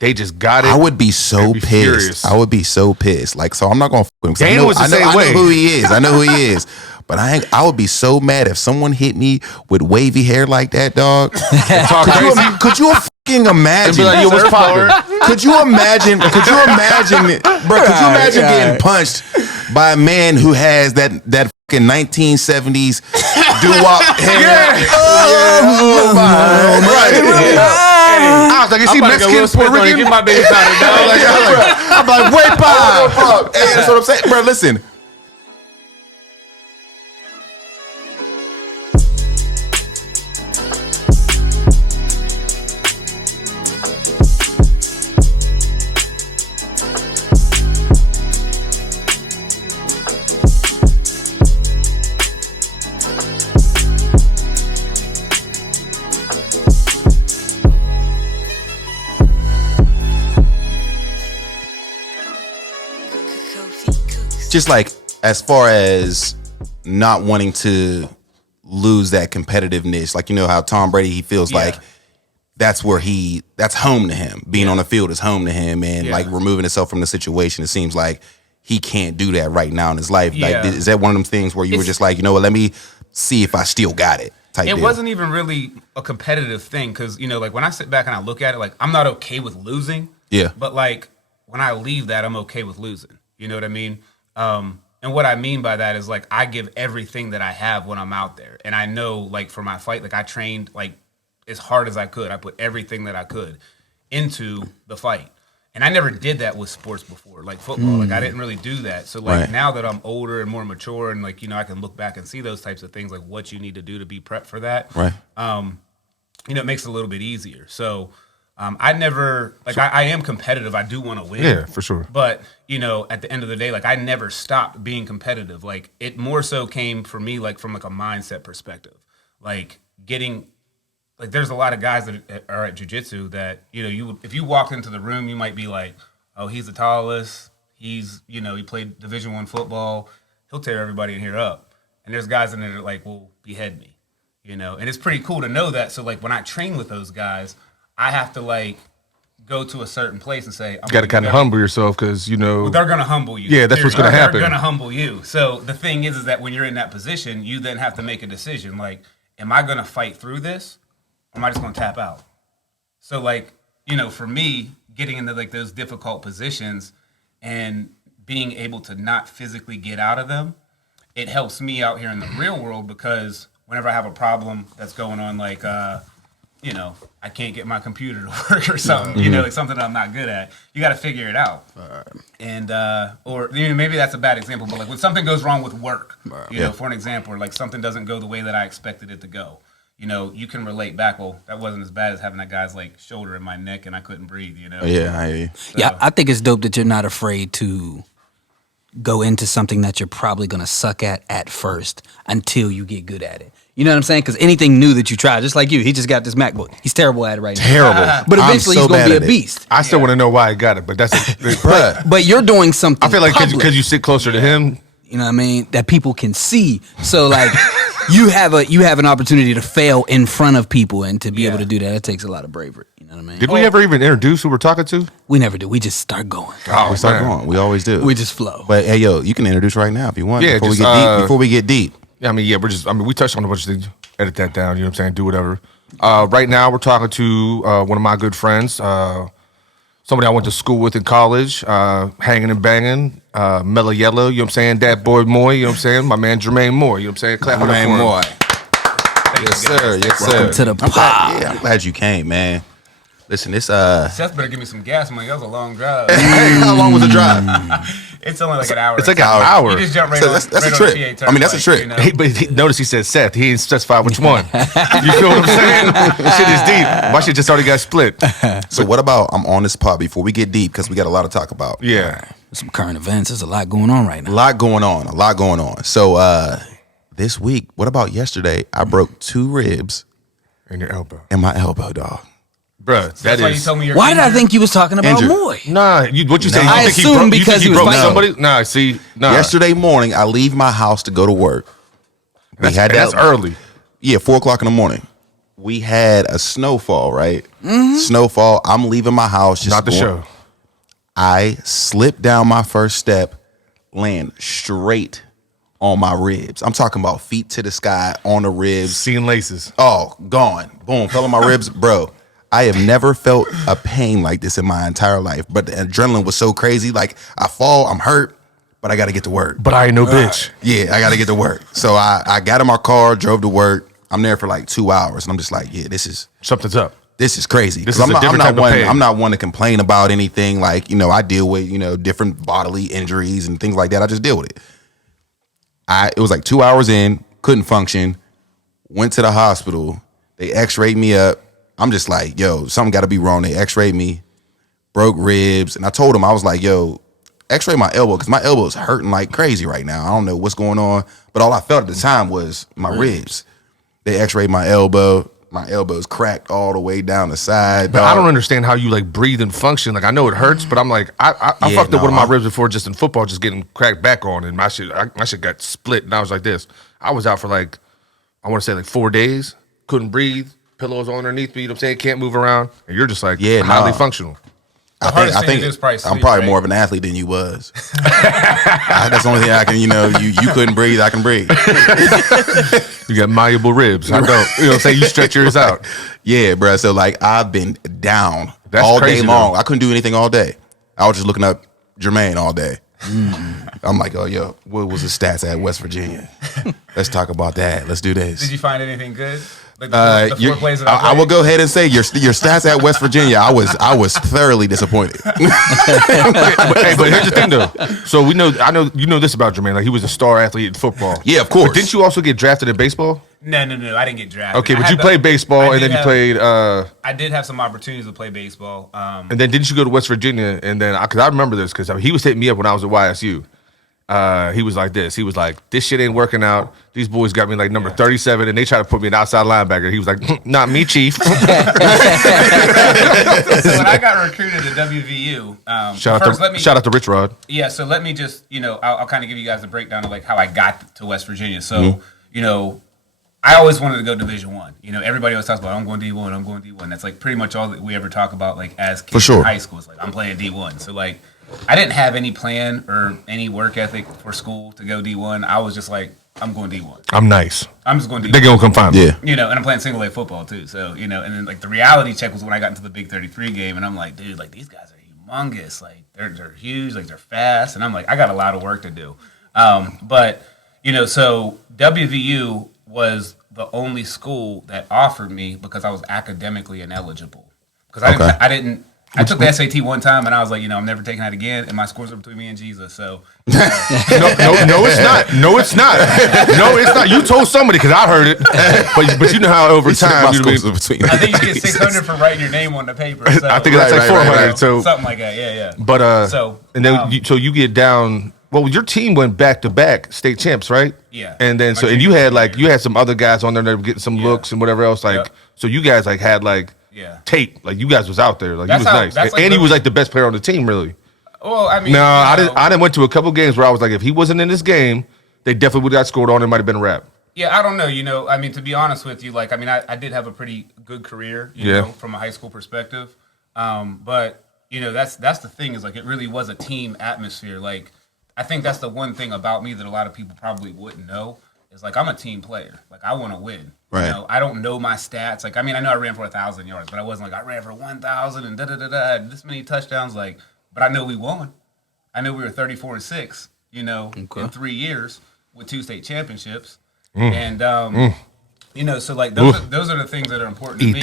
They just got it. I would be so pissed. Furious. I would be so pissed. Like, so I'm not gonna. Dana was the same way. I know who he is. I know who he is. But I would be so mad if someone hit me with wavy hair like that, dog. Could you fucking imagine? Like, yo, what's poppin'? Could you imagine, bro? Could you imagine getting punched by a man who has that fucking 1970s doo-wop hair? I was like, is he Mexican, Puerto Rican? Get my baby powder, dog. I'm like, wait, pop. Hey, that's what I'm saying, bro. Listen. Just like as far as not wanting to lose that competitiveness, like, you know how Tom Brady, he feels like that's home to him. Being on the field is home to him, and like removing himself from the situation, it seems like he can't do that right now in his life. Like, is that one of them things where you were just like, you know what, let me see if I still got it? It wasn't even really a competitive thing, because, you know, like when I sit back and I look at it, like I'm not okay with losing. Yeah. But like when I leave that, I'm okay with losing. You know what I mean? And what I mean by that is, like, I give everything that I have when I'm out there. And I know, like, for my fight, like, I trained, like, as hard as I could. I put everything that I could into the fight. And I never did that with sports before, like football. Like, I didn't really do that. So, like, now that I'm older and more mature and, like, you know, I can look back and see those types of things, like what you need to do to be prepped for that. Right. You know, it makes it a little bit easier. So, I never, like, I am competitive. I do want to win. Yeah, for sure. But, you know, at the end of the day, like, I never stopped being competitive. Like, it more so came for me, like, from, like, a mindset perspective. Like, getting, like, there's a lot of guys that are at jiu-jitsu that, you know, if you walked into the room, you might be like, oh, he's the tallest. He's, you know, he played Division I football. He'll tear everybody in here up. And there's guys in there that are like, well, behead me, you know. And it's pretty cool to know that. So, like, when I train with those guys, I have to, like, go to a certain place and say, you got to kind of humble yourself, because, you know. Well, they're going to humble you. Yeah, that's what's going to happen. They're going to humble you. So the thing is that when you're in that position, you then have to make a decision. Like, am I going to fight through this, or am I just going to tap out? So, like, you know, for me, getting into, like, those difficult positions and being able to not physically get out of them, it helps me out here in the real world, because whenever I have a problem that's going on, like, you know, I can't get my computer to work or something, you know, like something that I'm not good at. You got to figure it out. And, or, you know, maybe that's a bad example, but like when something goes wrong with work, you know, for an example, or like something doesn't go the way that I expected it to go, you know, you can relate back, well, that wasn't as bad as having that guy's like shoulder in my neck and I couldn't breathe, you know? Yeah, I hear you. So, yeah, I think it's dope that you're not afraid to go into something that you're probably going to suck at first until you get good at it. You know what I'm saying? Because anything new that you try, just like you, he just got this MacBook. He's terrible at it right now. Terrible. But eventually he's going to be a beast. I still want to know why I got it, but that's but you're doing something. I feel like because you sit closer to him. You know what I mean? That people can see. So like you have an opportunity to fail in front of people, and to be able to do that, it takes a lot of bravery. You know what I mean? Did we ever even introduce who we're talking to? We never do. We just start going. We start going. We always do. We just flow. But hey, yo, you can introduce right now if you want. Yeah, before we get deep. Yeah, I mean, we touched on a bunch of things. Edit that down, you know what I'm saying? Do whatever. Right now, we're talking to one of my good friends, somebody I went to school with in college, hanging and banging, mellow yellow, you know what I'm saying? That boy Moye, you know what I'm saying? My man Jermaine Moye, you know what I'm saying? Clap it up for him. Moye. Yes, sir. Yes, sir. Welcome to the pod. I'm glad you came, man. Listen, this Seth better give me some gas money. That was a long drive. Hey, how long was the drive? It's only like an hour. It's like an hour. You just jump right So on. that's right a on trip. the PA I mean, that's a turnpike, trip. you know? But notice he said Seth. He ain't specified which one. You feel what I'm saying? This shit is deep. My shit just already got split. So what about I'm on this pod before we get deep, because we got a lot to talk about. Yeah. Some current events. There's a lot going on right now. A lot going on. So this week, what about yesterday? I broke 2 ribs In your elbow. in my elbow, dog. Bruh, That's why you told me you're Why did I injured? think you was talking about Injured. Moye? Nah, what you say? I You think he assumed broke, because you he think was broke fighting. somebody? Nah, see, nah. Yesterday morning, I leave my house to go to work. That's early. Yeah, 4:00 in the morning. we had a snowfall, right? Snowfall. I'm leaving my house. Just Not the show. I slipped down my first step, land straight on my ribs. I'm talking about feet to the sky on the ribs. Seeing laces. Oh, gone. Boom, fell on my ribs. Bro, I have never felt a pain like this in my entire life. But the adrenaline was so crazy. Like, I fall, I'm hurt, but I got to get to work. But I ain't no bitch. Yeah, I got to get to work. So I got in my car, drove to work. I'm there for like 2 hours. And I'm just like, yeah, Something's up. this is crazy. This 'Cause is a different type of pain. I'm not one to complain about anything. Like, I deal with, different bodily injuries and things like that. I just deal with it. It was like 2 hours in, couldn't function, went to the hospital. They x-rayed me up. I'm just like, yo, something got to be wrong. They x-rayed me, broke ribs. And I told them, I was like, yo, x-ray my elbow because my elbow is hurting like crazy right now. I don't know what's going on. But all I felt at the time was my ribs. They x-rayed my elbow. My elbow's cracked all the way down the side. But I don't understand how you like breathe and function. Like I know it hurts, but I'm like I fucked up one of my ribs before just in football, just getting cracked back on, and my shit got split, and I was like this. I was out for like I want to say like 4 days, couldn't breathe, pillows underneath me. You know what I'm saying? Can't move around, and you're just like highly functional. I think I'm probably more of an athlete than you was. That's the only thing I can, you couldn't breathe, I can breathe. You got malleable ribs. I don't. You know what I'm saying? You stretch yours out. Yeah, bro. So like I've been down That's all crazy, day long. though. I couldn't do anything all day. I was just looking up Jermaine all day. I'm like, oh, yo, what was the stats at West Virginia? Let's talk about that. Let's do this. Did you find anything good? Like the four plays that I will go ahead and say your stats at West Virginia. I was thoroughly disappointed. But here's the thing though. So I know you know this about Jermaine. Like he was a star athlete in football. Yeah, of course. But didn't you also get drafted in baseball? No, I didn't get drafted. Okay, but you played baseball and then you played. I did have some opportunities to play baseball. And then didn't you go to West Virginia? And then because I remember this because he was hitting me up when I was at YSU. He was like this. He was like, this shit ain't working out. These boys got me like number 37, and they try to put me an outside linebacker. He was like, not me, chief. So when I got recruited to WVU, shout out to Rich Rod. Yeah, so let me just, I'll kind of give you guys a breakdown of like how I got to West Virginia. So, I always wanted to go Division I. Everybody always talks about I'm going D1, I'm going D1. That's like pretty much all that we ever talk about like as kids in high school. It's like I'm playing D1. So like I didn't have any plan or any work ethic for school to go D1. I was just like, I'm going D1. I'm nice. I'm just going D1. They're going to come find me. Yeah. And I'm playing single A football too. So, and then like the reality check was when I got into the Big 33 game and I'm like, dude, like these guys are humongous. Like they're huge, like they're fast. And I'm like, I got a lot of work to do. But, so WVU was the only school that offered me because I was academically ineligible. Because I took the SAT one time and I was like, I'm never taking that again. And my scores are between me and Jesus. So No, it's not. No, it's not. You told somebody because I heard it. But you know how over time I think you get 600 for writing your name on the paper. So. I think that's like 400. So something like that. Yeah. But and then you get down. Well, your team went back to back state champs, right? Yeah. And then and you had some other guys on there that were getting some looks and whatever else. Like so, you guys like had like. Yeah. Tape. Like you guys was out there. Like that's he was nice. And he was like the best player on the team, really. Well, I mean, no, I didn't went to a couple games where I was like, if he wasn't in this game, they definitely would have got scored on. It might have been a wrap. Yeah, I don't know. I mean, to be honest with you, like, I mean, I did have a pretty good career, you know, from a high school perspective. But that's the thing is like it really was a team atmosphere. Like, I think that's the one thing about me that a lot of people probably wouldn't know is like I'm a team player. Like I want to win. Right. I don't know my stats. Like, I mean, I know I ran for 1,000 yards, but I wasn't like I ran for 1,000 and this many touchdowns. Like, but I know we won. I know we were 34-6. In 3 years with 2 state championships, and so like those are the things that are important to me.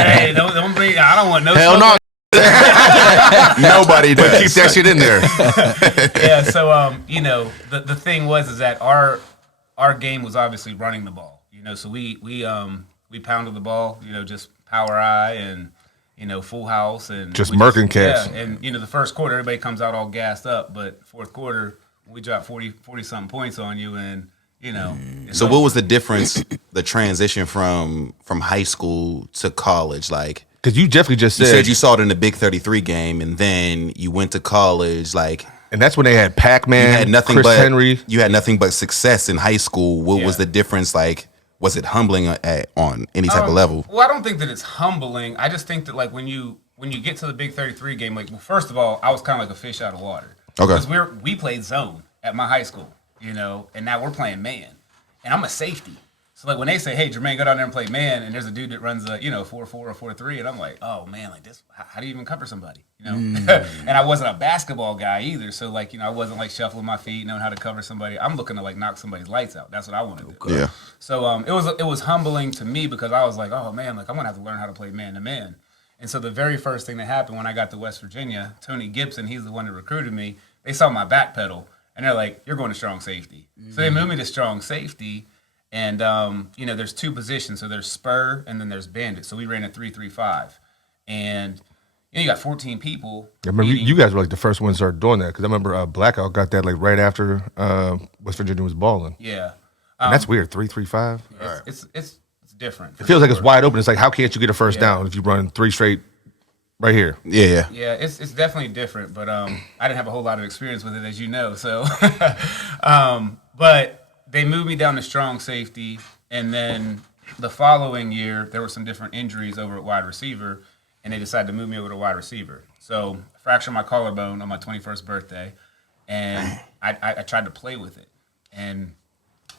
Hey, don't bring. I don't want no. Hell no. Nobody does. But keep that shit in there. Yeah. So the thing was that our game was obviously running the ball. So we pounded the ball. Just power eye and full house and just murking cats. Yeah. And the first quarter everybody comes out all gassed up, but fourth quarter we dropped 40 something points on you and. So what was the difference, the transition from high school to college? Like, because you definitely just you said you saw it in the Big 33 game, and then you went to college, like, and that's when they had Pac-Man, you had nothing Chris but Henry. You had nothing but success in high school. What was the difference, like, was it humbling on any type of level? Well, I don't think that it's humbling. I just think that like when you get to the Big 33 game, like, well, first of all, I was kind of like a fish out of water. Okay. Because we played zone at my high school, and now we're playing man, and I'm a safety. So like when they say, "Hey, Jermaine, go down there and play man," and there's a dude that runs a 4-4 or 4-3, and I'm like, "Oh man, like this, how do you even cover somebody?" And I wasn't a basketball guy either, so like I wasn't like shuffling my feet, knowing how to cover somebody. I'm looking to like knock somebody's lights out. That's what I want to do. Yeah. So it was humbling to me because I was like, "Oh man, like I'm gonna have to learn how to play man to man." And so the very first thing that happened when I got to West Virginia, Tony Gibson, he's the one that recruited me. They saw my back pedal, and they're like, "You're going to strong safety." So they moved me to strong safety. And, there's two positions. So there's spur and then there's bandit. So we ran a 3-3-5. And, you got 14 people. I remember you guys were like the first ones to start doing that because I remember Blackout got that like right after West Virginia was balling. Yeah. And that's weird, 3-3-5. It's different. It feels like it's wide open. It's like, how can't you get a first down if you run 3 straight right here? Yeah. Yeah, it's definitely different. But I didn't have a whole lot of experience with it, as you know. So, but they moved me down to strong safety, and then the following year there were some different injuries over at wide receiver, and they decided to move me over to wide receiver. So I fractured my collarbone on my 21st birthday, and I tried to play with it, and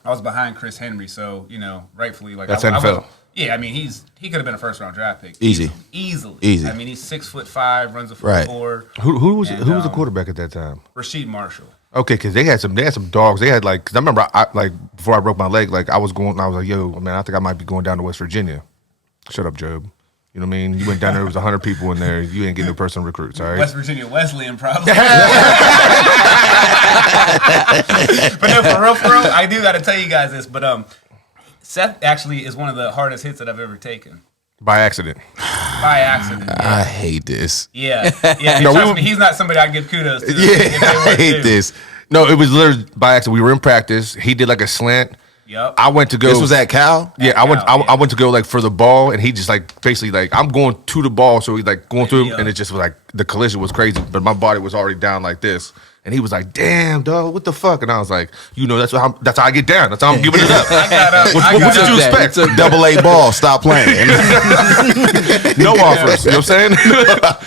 I was behind Chris Henry, so rightfully like that's I NFL. Yeah, I mean he could have been a first round draft pick Easy. easily. I mean he's 6'5", runs a 4.4. Who was the quarterback at that time? Rasheed Marshall. Okay, because they had some dogs. They had because I remember before I broke my leg, I was like, yo, man, I think I might be going down to West Virginia. Shut up, Job. You know what I mean? You went down there, there was 100 people in there. You ain't getting no personal recruits, all right? West Virginia Wesleyan probably. But no, for real, I do got to tell you guys this. But Seth actually is one of the hardest hits that I've ever taken. By accident. By accident. I hate this. Yeah. And trust me, he's not somebody I'd give kudos to. I hate this. No, it was literally by accident. We were in practice. He did like a slant. Yep. I went to go. This was at Cal? Yeah, I went to go like for the ball, and he just like basically like I'm going to the ball, so he's like going through, and it just was like the collision was crazy, but my body was already down like this, and he was like, "Damn, dog, what the fuck?" And I was like, that's how I get down. That's how I'm giving it up. What did you expect? AA ball. Stop playing. No offers. You know what I'm saying?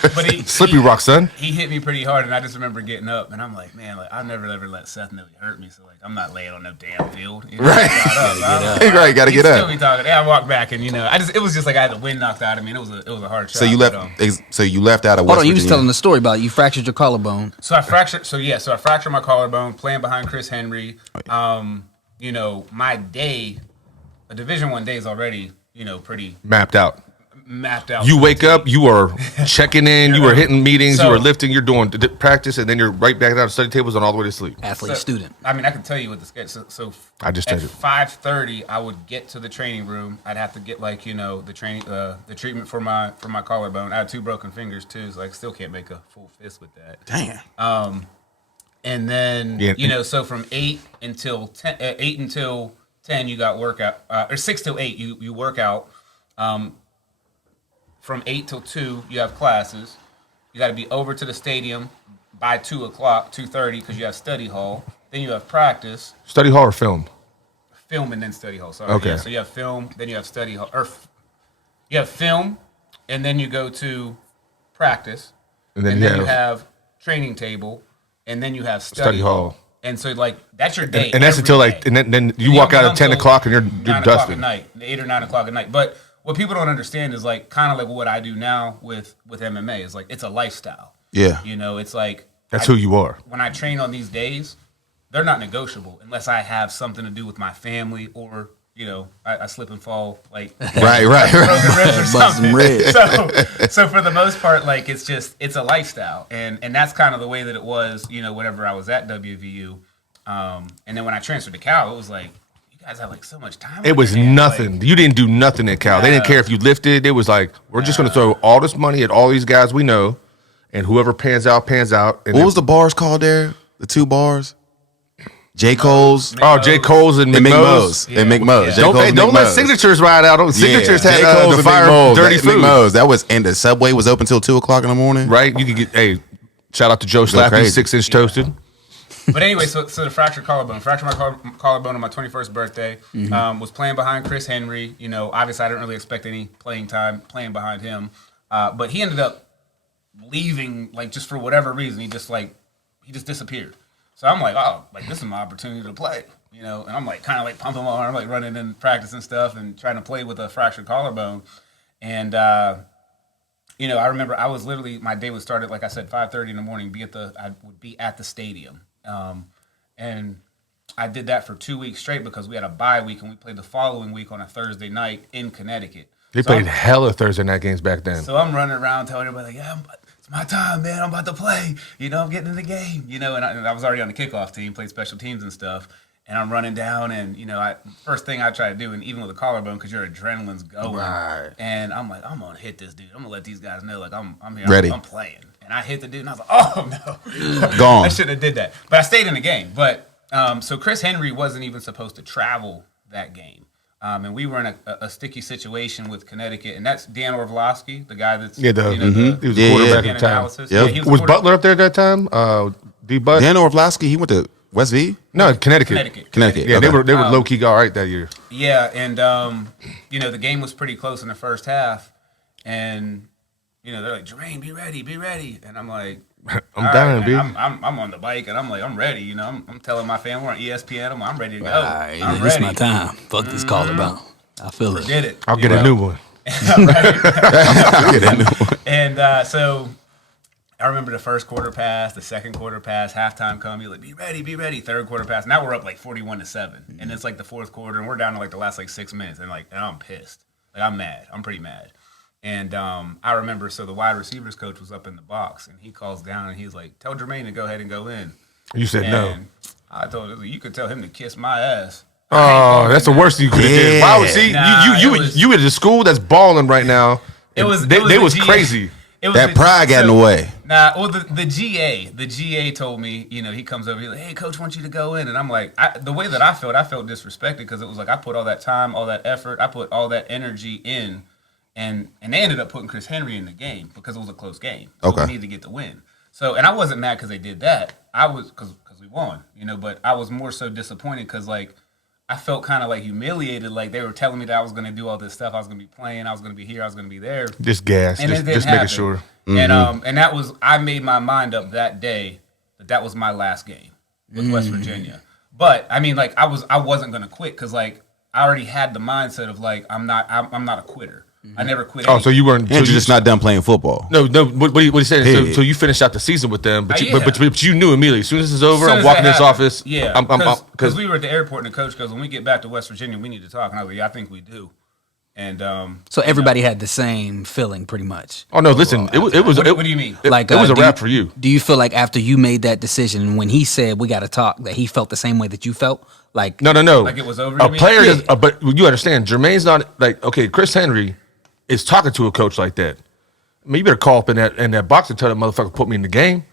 But Slippery rock, son. He hit me pretty hard, and I just remember getting up, and I'm like, man, like I've never ever let Seth know he hurt me, so like I'm not laying on no damn field. Right. Right. Got to get up. Still be talking. Yeah, I walked back, and it was just like I had the wind knocked out of me, and it was a hard shot. So you left. So you left out of West Hold on, you was Virginia. telling the story about you fractured your collarbone. So I fractured my collarbone playing behind Chris Henry. My day, a Division I day is already pretty Mapped out. mapped out. You wake up, you are checking in, you are hitting meetings, So- you are lifting, you're doing practice, and then you're right back down to study tables and all the way to sleep. Athlete, student. I mean, I can tell you what the schedule. So I just at did it. 5:30, I would get to the training room. I'd have to get the training, the treatment for my collarbone. I had 2 broken fingers too, so I still can't make a full fist with that. Damn. And then Yeah. so from 8 until 10, 8 until 10, you got workout, or 6 till 8, you work out. From 8 till 2, you have classes. You got to be over to the stadium by 2 o'clock, 2:30, because you have study hall. Then you have practice, Study hall or film? film, and then study hall. Sorry. Okay. Yeah, so you have film, then you have study hall, you have film, and then you go to practice, And then you have training table, and then you have study hall. And so that's your day. And that's every until day. and then you And walk don't out get at 10 home o'clock and till you're 9 o'clock dusted. at night, 8 or 9 o'clock at night. But what people don't understand is kind of like what I do now with MMA is it's a lifestyle. Yeah. It's like That's who you are. when I train on these days, they're not negotiable unless I have something to do with my family or I slip and fall Right. broken ribs or Bust some something. ribs. So for the most part, it's a lifestyle, and that's kind of the way that it was. Whenever I was at WVU, and then when I transferred to Cal, it was like you guys have so much time. It on was your hands. nothing. You didn't do nothing at Cal. They didn't care if you lifted. It was like, we're just going to throw all this money at all these guys we know, and whoever pans out, pans out. And What was the bars called there? The 2 bars? J. Cole's. J. Cole's and And McMoe's. McMo's. And McMo's. J. Don't, Cole's hey, and don't let McMo's. signatures ride out. Signatures Yeah. had J. Cole's the and fire McMo's. dirty That- food. McMo's. That was, and the Subway was open till 2 o'clock in the morning. Right? You could get, shout out to Joe Slappy, crazy. 6-inch toasted. But anyway, so the fractured collarbone. Fractured my collarbone on my 21st birthday. Was playing behind Chris Henry. You know, obviously I didn't really expect any playing time playing behind him. But he ended up leaving, like, just for whatever reason. He just disappeared. So I'm like, oh, like, this is my opportunity to play. You know, and I'm like kind of like pumping my arm, like running in practice and stuff and trying to play with a fractured collarbone. And, you know, I remember I was literally, my day would start at, like I said, 5:30 in the morning, I would be at the stadium. And I did that for 2 weeks straight because we had a bye week and we played the following week on a Thursday night in Connecticut. They played hella Thursday night games back then. So I'm running around telling everybody, like, yeah, it's my time, man. I'm about to play. You know, I'm getting in the game. You know, and I was already on the kickoff team, played special teams and stuff. And I'm running down, and, you know, first thing I try to do, and even with a collarbone, because your adrenaline's going. Right. And I'm like, I'm going to hit this dude. I'm going to let these guys know, like, I'm here. Ready. I'm playing. And I hit the dude, and I was like, oh, no. Gone. I shouldn't have did that. But I stayed in the game. But so Chris Henry wasn't even supposed to travel that game. And we were in a sticky situation with Connecticut. And that's Dan Orlovsky, the guy that's, He was a quarterback the at the time. analysis. Yep. He Was Butler up there at that time? D. Bud? Dan Orlovsky, he went to West V? No, Connecticut. Connecticut. Yeah, okay. they were low key all right that year. Yeah, and you know, the game was pretty close in the first half, and you know, they're like, Jermaine, be ready, and I'm like, I'm all dying, right, B. man, I'm on the bike, and I'm like, I'm ready. You know, I'm telling my family we're on ESPN. I'm ready to go. All right, I'm this ready. my time. Fuck this collarbone. I feel it. Did it? I'll you get a know? new one. And so I remember the first quarter pass, the second quarter pass, halftime come. You're like, be ready. Third quarter pass. Now we're up like 41-7, and it's like the fourth quarter, and we're down to like the last like 6 minutes, and I'm pissed. Like, I'm mad. I'm pretty mad. And I remember, so the wide receivers coach was up in the box, and he calls down, and he's like, tell Jermaine to go ahead and go in. You said no. And I told him, you could tell him to kiss my ass. Oh, that's the worst thing you could have did. Why would see Nah, you at a school that's balling right now? It was they the was GA. crazy. It was That pride got in the way. Nah, well, the GA told me, you know, he comes over, he's like, hey, coach wants you to go in. And I'm like, the way that I felt disrespected because it was like I put all that time, all that effort, I put all that energy in, and they ended up putting Chris Henry in the game because it was a close game. So Okay. we needed to get the win. So, and I wasn't mad because they did that. I was, because we won, you know, but I was more so disappointed because, like, I felt kind of like humiliated. Like, they were telling me that I was going to do all this stuff. I was going to be playing. I was going to be here. I was going to be there. Just gas. And it didn't Just making happen. sure. And that was, I made my mind up that day that was my last game with West Virginia. But I mean, like, I wasn't going to quit because, like, I already had the mindset of, like, I'm not a quitter. I never quit. Oh, so you weren't. And So you're you just not done playing football. No. What he said. Hey. So you finished out the season with them, but Yeah. but you knew immediately. As soon as this is over, As soon I'm as walking that in this happened, office. Yeah, Because because we were at the airport and the coach goes, when we get back to West Virginia, we need to talk. And I was like, yeah, I think we do. And So everybody had the same feeling, pretty much. oh no, listen, it was. what do you mean? It was a do wrap you- for you. Do you feel like after you made that decision, and when he said we got to talk, that he felt the same way that you felt? Like, No. Like it was over, A you mean? player, Yeah. does, but you understand, Jermaine's not like okay. Chris Henry is talking to a coach like that. I mean, you better call up in that box and tell that motherfucker put me in the game.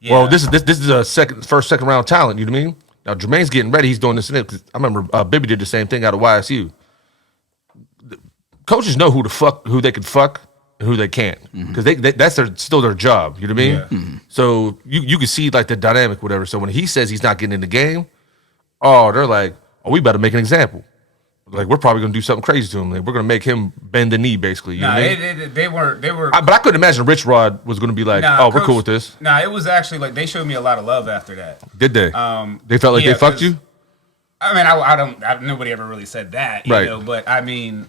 Yeah. Well, this is a second round talent. You know what I mean? Now Jermaine's getting ready. He's doing this and that. 'Cause I remember Bibby did the same thing out of YSU. Coaches know who they can fuck and who they can't because that's still their job. You know what I mean? Yeah. So you can see like the dynamic, whatever. So when he says he's not getting in the game, oh, they're like, oh, we better make an example. Like we're probably gonna do something crazy to him. Like we're gonna make him bend the knee, basically. You know Nah, what I mean? they were. But I couldn't imagine Rich Rod was gonna be like, Nah, oh, we're Coach- cool with this. Nah, it was actually like they showed me a lot of love after that. Did they? They felt like yeah, they fucked 'cause- you. I mean, nobody ever really said that, you Right. know. But I mean,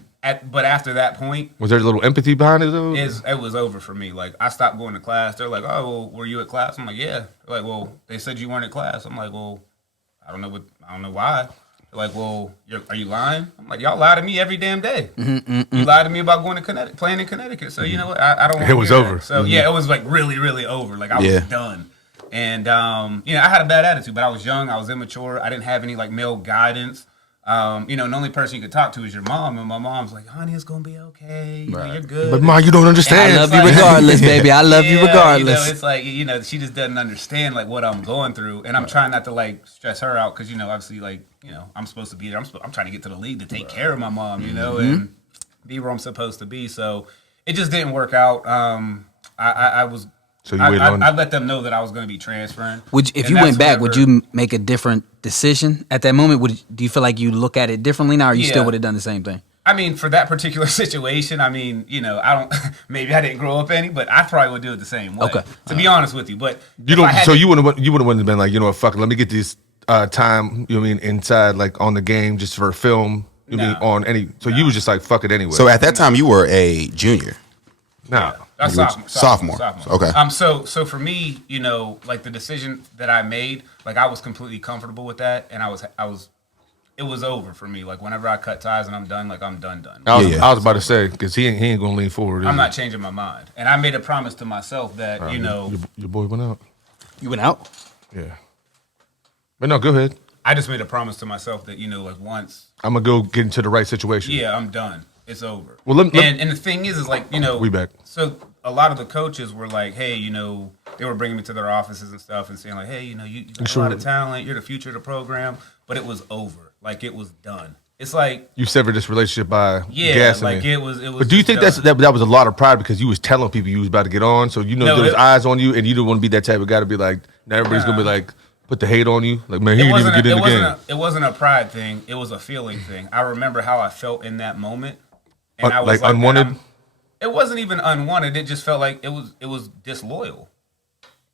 but after that point, Was there a little empathy behind it though? it was over for me. Like I stopped going to class. They're like, "Oh, well, were you at class?" I'm like, "Yeah." They're like, "Well, they said you weren't at class." I'm like, "Well, I don't know why." They're like, "Well, are you lying?" I'm like, "Y'all lie to me every damn day. You lie to me about going to Connecticut, playing in Connecticut. So you know what? I don't. wanna It was hear over. that." So yeah, it was like really, really over. Like I was Yeah. done. And you know, I had a bad attitude, but I was young. I was immature. I didn't have any like male guidance. You know, and the only person you could talk to is your mom, and my mom's like, "Honey, it's gonna be okay. You know, you're good." But Ma, you don't I understand. love you regardless, baby. I love you Yeah, regardless. You know, it's like, you know, she just doesn't understand like what I'm going through, and I'm trying not to like stress her out because you know, obviously, like you know, I'm supposed to be there. I'm trying to get to the league to take care of my mom, you know, and be where I'm supposed to be. So it just didn't work out. I was So you waited on. I let them know that I was going to be transferring. If And you that's went back, would whenever- you make a different decision at that moment? Do you feel like you look at it differently now, or you still Yeah. would have done the same thing? I mean, for that particular situation, I mean, I don't. Maybe I didn't grow up any, but I probably would do it the same way. Okay. To be honest with you, but You if I don't. had So to- you wouldn't have been like, you know what, fuck it, let me get this time. You know what I mean, inside like on the game just for film. You know what I mean, No. on any. So you was just like, fuck it anyway. So at that time, you were a junior. nah. That's You were sophomore. sophomore. Okay. So for me, like the decision that I made, like I was completely comfortable with that, and it was over for me. Like whenever I cut ties and I'm done, like I'm done. Yeah. I was about to say because he ain't gonna lean forward. is I'm he? not changing my mind, and I made a promise to myself that Your boy went out. You went out. Yeah. But no, go ahead. I just made a promise to myself that like once, I'm gonna go get into the right situation. yeah, I'm done. It's over. Well, let- and the thing is like We back. So a lot of the coaches were like, hey, they were bringing me to their offices and stuff and saying like, hey, you got a lot of talent. You're the future of the program. But it was over. Like it was done. It's like You severed this relationship by gassing like me. it was. But do you think just that was a lot of pride because you was telling people you was about to get on, so No, there was it- eyes on you, and you didn't want to be that type of guy to be like, now everybody's gonna be like, put the hate on you, like man, he didn't even get in the game. It wasn't a pride thing. It was a feeling thing. I remember how I felt in that moment, and I was like unwanted? man, it wasn't even unwanted. It just felt like it was disloyal.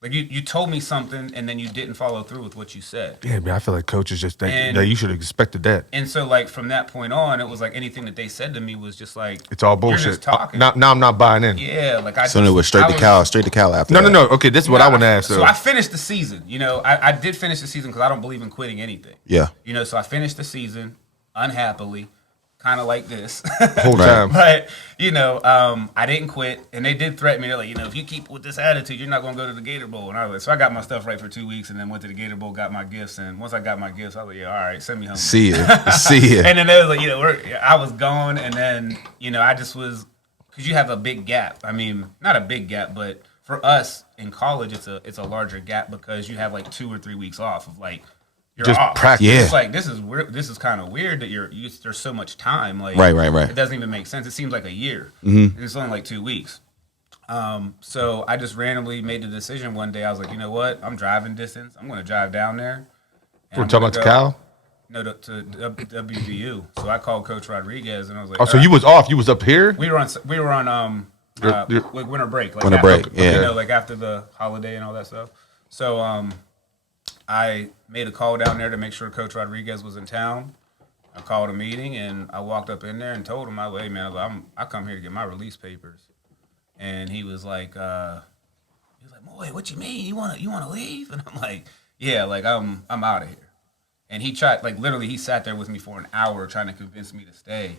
Like you told me something and then you didn't follow through with what you said. Yeah, man, I feel like coaches just think And- that you should have expected that. And so like from that point on, it was like anything that they said to me was just like It's all You're bullshit. just talking. Now I'm not buying in. Yeah, like I. So then it was straight to Cal after No, that. no. Okay, this is what I want to ask. So I finished the season. I did finish the season because I don't believe in quitting anything. Yeah. So I finished the season unhappily, kind of like this. whole time. But I didn't quit, and they did threaten me. They're like, if you keep with this attitude, you're not going to go to the Gator Bowl. And I was like, so I got my stuff right for 2 weeks, and then went to the Gator Bowl, got my gifts, and once I got my gifts, I was like, yeah, all right, send me home. See ya. And then they was like, I was gone, and then I just was because you have a big gap. I mean, not a big gap, but for us in college, it's a larger gap because you have like 2 or 3 weeks off of like. You're Just off. practice. Yeah. It's like this is weird. This is kind of weird that there's so much time. Like Right. It doesn't even make sense. It seems like a year. And it's only like 2 weeks. So I just randomly made the decision one day. I was like, you know what? I'm driving distance. I'm going to drive down there. and We're I'm talking gonna about Cal. No, to WVU. So I called Coach Rodriguez and I was like, Oh, so all you right. was off. You was up here. We were on You're- like winter break. Like Winter after- break, yeah. like after the holiday and all that stuff. So I made a call down there to make sure Coach Rodriguez was in town. I called a meeting and I walked up in there and told him, hey man, I come here to get my release papers. And he was like, Moy, what you mean? You wanna leave? And I'm like, yeah, like I'm out of here. And he tried, like literally, he sat there with me for an hour trying to convince me to stay. And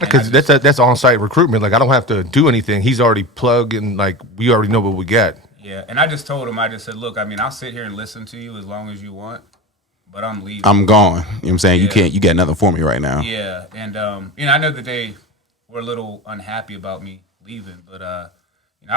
I Because just- that's on-site recruitment. Like I don't have to do anything. He's already plugged and like we already know what we got. Yeah, and I just told him, I just said, look, I mean, I'll sit here and listen to you as long as you want, but I'm leaving. I'm gone. You know what I'm saying? Yeah. You got nothing for me right now. Yeah, and I know that they were a little unhappy about me leaving, but I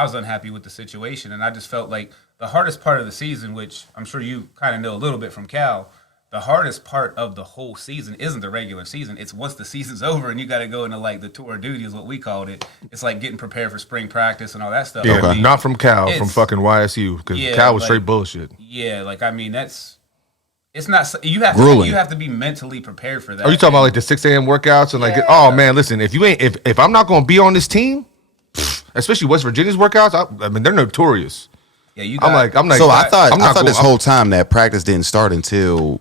was unhappy with the situation, and I just felt like the hardest part of the season, which I'm sure you kind of know a little bit from Cal, the hardest part of the whole season isn't the regular season. It's once the season's over and you got to go into like the tour of duty is what we called it. It's like getting prepared for spring practice and all that stuff. Yeah, I mean, not from Cal, from it's- fucking YSU. Because Yeah, Cal was like- straight bullshit. Yeah, like I mean it's not you have Grueling. you have to be mentally prepared for that. Are you talking about like the 6 a.m. workouts and like? Yeah. Oh man, listen. If I'm not going to be on this team, especially West Virginia's workouts, I mean they're notorious. Yeah, you. I'm like So I thought I'm not this going- whole time that practice didn't start until,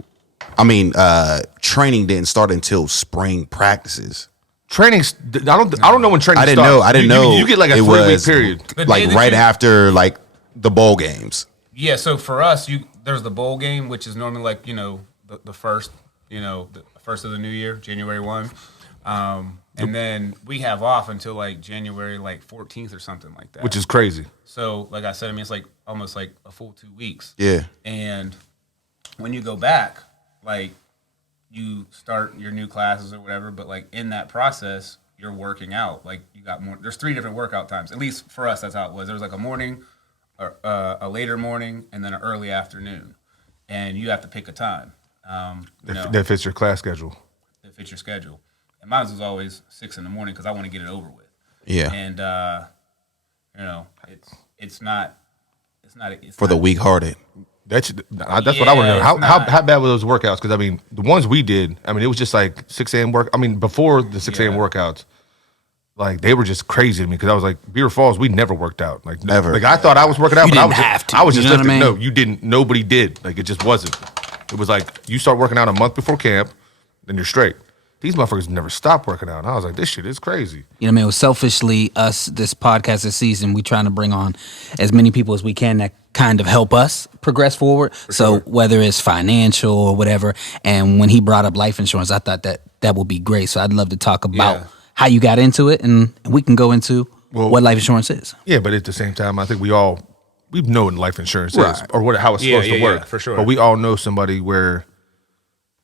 training didn't start until spring practices. training's. I don't know when training. I didn't know. starts. I didn't You- know You get like a it 3-week was period. The day like that right you- after like the bowl games. Yeah, so for us, there's the bowl game, which is normally like the first the first of the new year, January 1, and then we have off until like January like 14th or something like that. Which is crazy. so like I said, I mean it's like almost like a full 2 weeks. Yeah. And when you go back, like you start your new classes or whatever, but like in that process, you're working out. Like you got more. There's 3 different workout times. At least for us, that's how it was. There was like a morning, a later morning, and then an early afternoon, and you have to pick a time. That fits your class schedule. That fits your schedule. And mine was always 6 in the morning because I want to get it over with. Yeah. And it's not It's not. It's For the not- weak-hearted. That's what I want to know. Yeah, How, it's how not. how bad were those workouts? Because I mean, the ones we did, I mean, it was just like 6 a.m. work. I mean, before the 6 a.m. Yeah. workouts, like they were just crazy to me because I was like, Beaver Falls, we never worked out. Like Never. Like I thought I was working out, You but I didn't was have just, to. I was You just know what I lifting. mean? No, you didn't. Nobody did. Like it just wasn't. It was like you start working out a month before camp, then you're straight. These motherfuckers never stopped working out. And I was like, this shit is crazy. You know what I mean? It was selfishly us, this podcast this season, we trying to bring on as many people as we can that kind of help us progress forward. So whether it's financial or whatever, and when he brought up life insurance, I thought that would be great. So I'd love to talk about Yeah. how you got into it, and we can go into what life insurance is. Yeah, but at the same time, I think we know what life insurance is Right. or how it's Yeah, supposed to yeah, work. yeah, for sure. But we all know somebody where,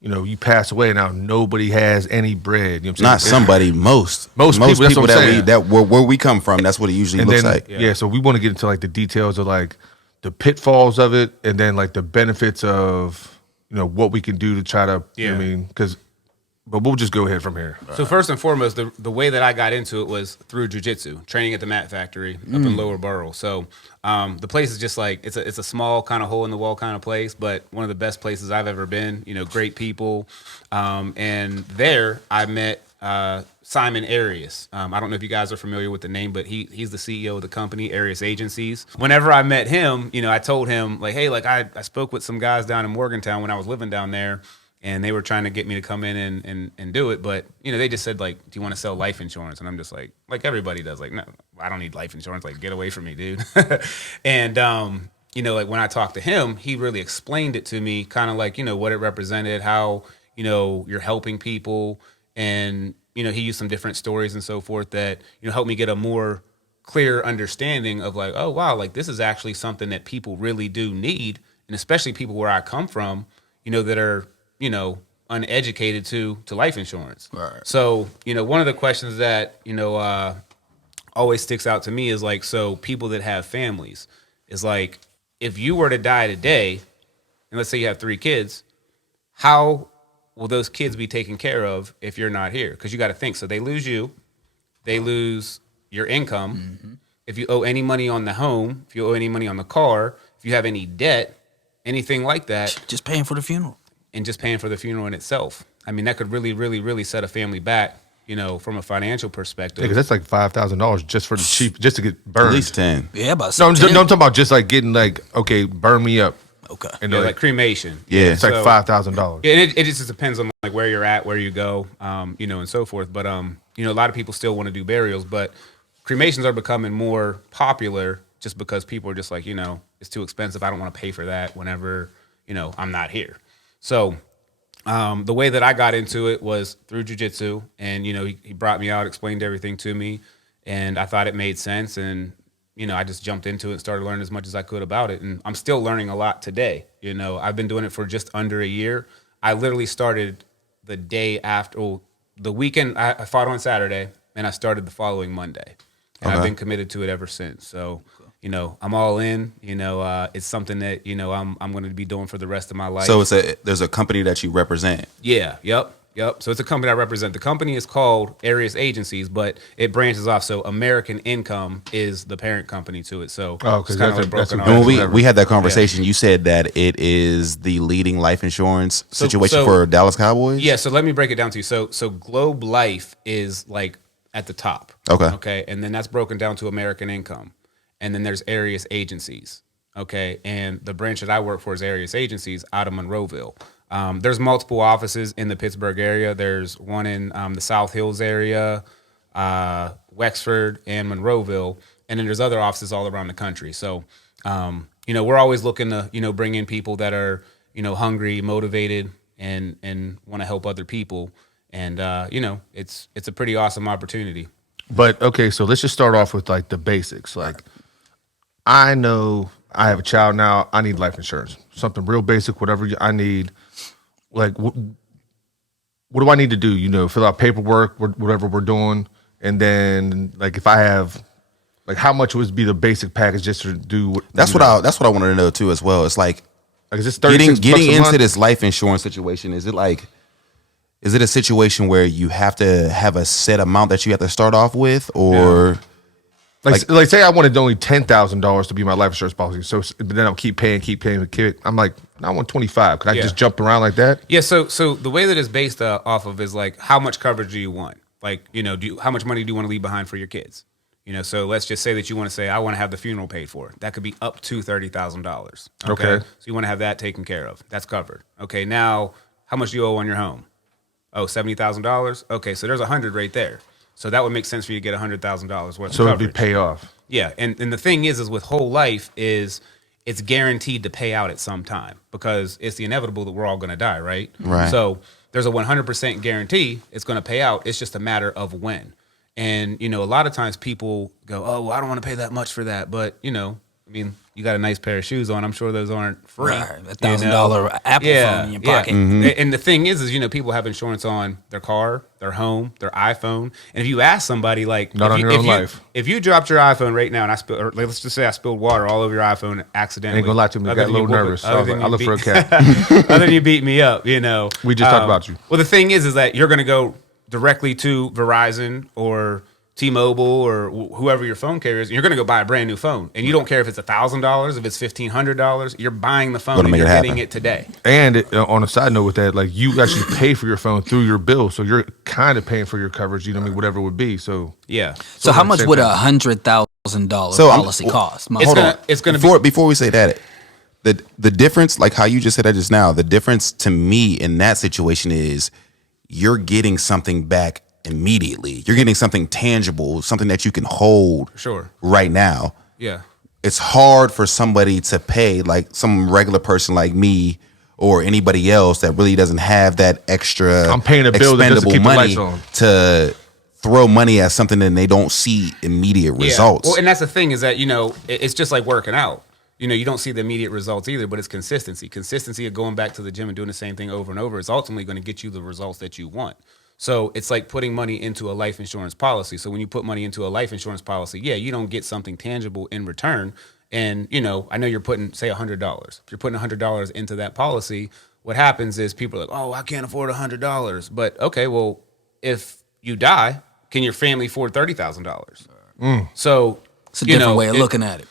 you know, you pass away now, nobody has any bread. You know what I'm Not saying? somebody, most Most people, that's what I'm that saying. where we come from, that's what it usually And looks then, like. yeah, so we want to get into like the details of like the pitfalls of it and then like the benefits of, you know, what we can do to try to, you know what I Yeah. mean? But we'll just go ahead from here. So first and foremost, the way that I got into it was through jiu-jitsu, training at the Mat Factory up in Lower Borough. So the place is just like it's a small kind of hole in the wall kind of place, but one of the best places I've ever been. You know, great people, and there I met Simon Arias. I don't know if you guys are familiar with the name, but he's the CEO of the company Arias Agencies. Whenever I met him, you know, I told him like, hey, like I spoke with some guys down in Morgantown when I was living down there. And they were trying to get me to come in and do it. But, you know, they just said, like, do you want to sell life insurance? And I'm just like everybody does. Like, no, I don't need life insurance. Like, get away from me, dude. And, you know, like when I talked to him, he really explained it to me kind of like, you know, what it represented, how, you know, you're helping people. And, you know, he used some different stories and so forth that, you know, helped me get a more clear understanding of like, oh, wow, like this is actually something that people really do need. And especially people where I come from, you know, that are, you know, uneducated to life insurance. Right. So, you know, one of the questions that, you know, always sticks out to me is like, so people that have families is like, if you were to die today, and let's say you have 3 kids, how will those kids be taken care of if you're not here? Because you got to think. So they lose you, they lose your income. Mm-hmm. If you owe any money on the home, if you owe any money on the car, if you have any debt, anything like that, Just paying for the funeral. and just paying for the funeral in itself. I mean, that could really, really, really set a family back, you know, from a financial perspective. Because that's like $5,000 just for the cheap, just to get burned. At least 10. Yeah, about No, I'm 10. talking about just like getting like, okay, burn me up. Okay. And Yeah, they're like cremation. Yeah. it's like So- $5,000. Yeah, and it just depends on like where you're at, where you go, you know, and so forth. But you know, a lot of people still want to do burials, but cremations are becoming more popular just because people are just like, you know, it's too expensive. I don't want to pay for that whenever, you know, I'm not here. So the way that I got into it was through jiu-jitsu, and, you know, he brought me out, explained everything to me, and I thought it made sense. And, you know, I just jumped into it and started learning as much as I could about it. And I'm still learning a lot today. You know, I've been doing it for just under a year. I literally started the day after, well, the weekend. I fought on Saturday, and I started the following Monday. And I've been committed to it ever since. So, you know, I'm all in. You know, it's something that, you know, I'm going to be doing for the rest of my life. So there's a company that you represent. Yeah, yep. So it's a company I represent. The company is called Arias Agencies, but it branches off. So American Income is the parent company to it. So Oh, it's 'cause kinda that's a- that's a- off. And when whatever. we had that conversation, you said that it is the leading life insurance situation for Dallas Cowboys. Yeah, so let me break it down to you. So Globe Life is like at the top. Okay. Okay. And then that's broken down to American Income. And then there's Arias Agencies. Okay. And the branch that I work for is Arias Agencies out of Monroeville. There's multiple offices in the Pittsburgh area. There's one in the South Hills area, Wexford, and Monroeville. And then there's other offices all around the country. So, you know, we're always looking to, you know, bring in people that are, you know, hungry, motivated, and want to help other people. And, you know, it's a pretty awesome opportunity. But okay, so let's just start off with like the basics. Like, I know I have a child now. I need life insurance, something real basic, whatever I need. Like, what do I need to do? You know, fill out paperwork, whatever we're doing, and then like if I have, like, how much would be the basic package just to do? That's what I wanted to know too as well. It's like Like, is this 36 getting bucks a into month? this life insurance situation. Is it a situation where you have to have a set amount that you have to start off with, or Like say I wanted only $10,000 to be my life insurance policy. So but then I'll keep paying. I'm like, I want 25. Could I just jump around like that? Yeah. So the way that it's based off of is like, how much coverage do you want? Like, how much money do you want to leave behind for your kids? So let's just say that you want to say, I want to have the funeral paid for. That could be up to $30,000. Okay. So you want to have that taken care of. That's covered. Okay. Now, how much do you owe on your home? Oh, $70,000. Okay. So there's 100 right there. So that would make sense for you to get $100,000 worth of coverage. So it'd be pay off. Yeah, and the thing is with whole life is it's guaranteed to pay out at some time because it's the inevitable that we're all going to die, right? Right. So there's a 100% guarantee it's going to pay out. It's just a matter of when. And, a lot of times people go, oh, well, I don't want to pay that much for that. But, you got a nice pair of shoes on. I'm sure those aren't free. Right, $1,000 Apple phone in your pocket. And the thing is, people have insurance on their car, their home, their iPhone. And if you ask somebody, like, Not on your own life. If you dropped your iPhone right now and let's just say I spilled water all over your iPhone accidentally. Ain't gonna lie to me. I got a little nervous. So I was like, I look for a cat. Other than you beat me up, We just talked about you. Well, the thing is that you're going to go directly to Verizon or T-Mobile or whoever your phone carrier is, you're going to go buy a brand new phone. And you don't care if it's $1,000, if it's $1,500, you're buying the phone and you're getting it today. And on a side note with that, like you actually pay for your phone through your bill. So you're kind of paying for your coverage, whatever it would be. So yeah. So how much would $100,000 policy cost? It's going to be before we say that, the difference, like how you just said that just now, the difference to me in that situation is you're getting something back immediately. You're getting something tangible, something that you can hold right now. Yeah. It's hard for somebody to pay, like some regular person like me or anybody else that really doesn't have that extra I'm paying a bill that doesn't keep the money lights on. to throw money at something and they don't see immediate results. Well, and that's the thing is that, it's just like working out. You don't see the immediate results either, but it's consistency. Consistency of going back to the gym and doing the same thing over and over is ultimately going to get you the results that you want. So it's like putting money into a life insurance policy. So when you put money into a life insurance policy, you don't get something tangible in return. And, I know you're putting, say, $100. If you're putting $100 into that policy, what happens is people are like, oh, I can't afford $100. But, okay, well, if you die, can your family afford $30,000? So it's a different way of looking at it,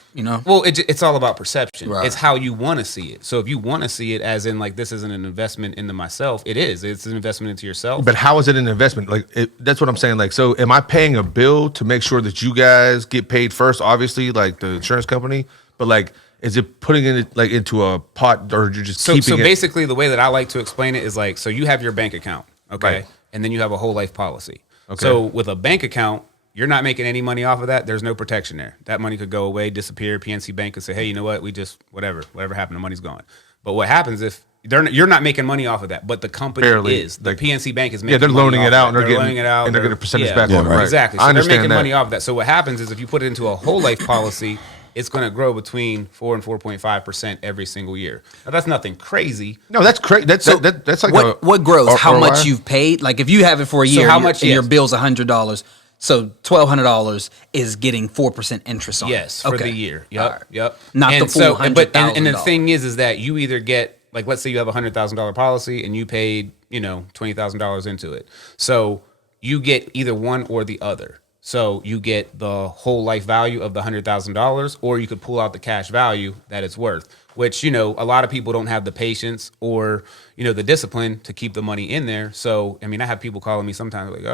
Well, it's all about perception. Right. It's how you want to see it. So if you want to see it as in like this isn't an investment into myself, it is. It's an investment into yourself. But how is it an investment? Like that's what I'm saying. Like, so am I paying a bill to make sure that you guys get paid first? Obviously, like the insurance company. But like, is it putting it like into a pot, or you're just keeping it? So basically, the way that I like to explain it is like, so you have your bank account, okay, Right. and then you have a whole life policy. Okay. So with a bank account, you're not making any money off of that. There's no protection there. That money could go away, disappear. PNC Bank could say, hey, you know what? We just, whatever happened, the money's gone. But what happens if you're not making money off of that, but the company Barely. is. The Like, PNC Bank is making they're money loaning off it out, of and they're loaning it out. and they're getting a percentage back Yeah, on it. right. Right. Exactly. So I they're understand making that. money off of that. So what happens is if you put it into a whole life policy, it's going to grow between 4 and 4.5% every single year. Now, that's nothing crazy. No, that's crazy. That's like what grows? or- How or much why? you've paid? Like if you have it for a So year, how and much- your yes. bill's $100. So $1,200 is getting 4% interest on it. Yes, for the year. Yep, All right. Not Not the full and the $100,000. thing is that you either get, like, let's say you have a $100,000 policy and you paid, $20,000 into it. So you get either one or the other. So you get the whole life value of the $100,000, or you could pull out the cash value that it's worth, which, a lot of people don't have the patience or, the discipline to keep the money in there. So, I have people calling me sometimes like,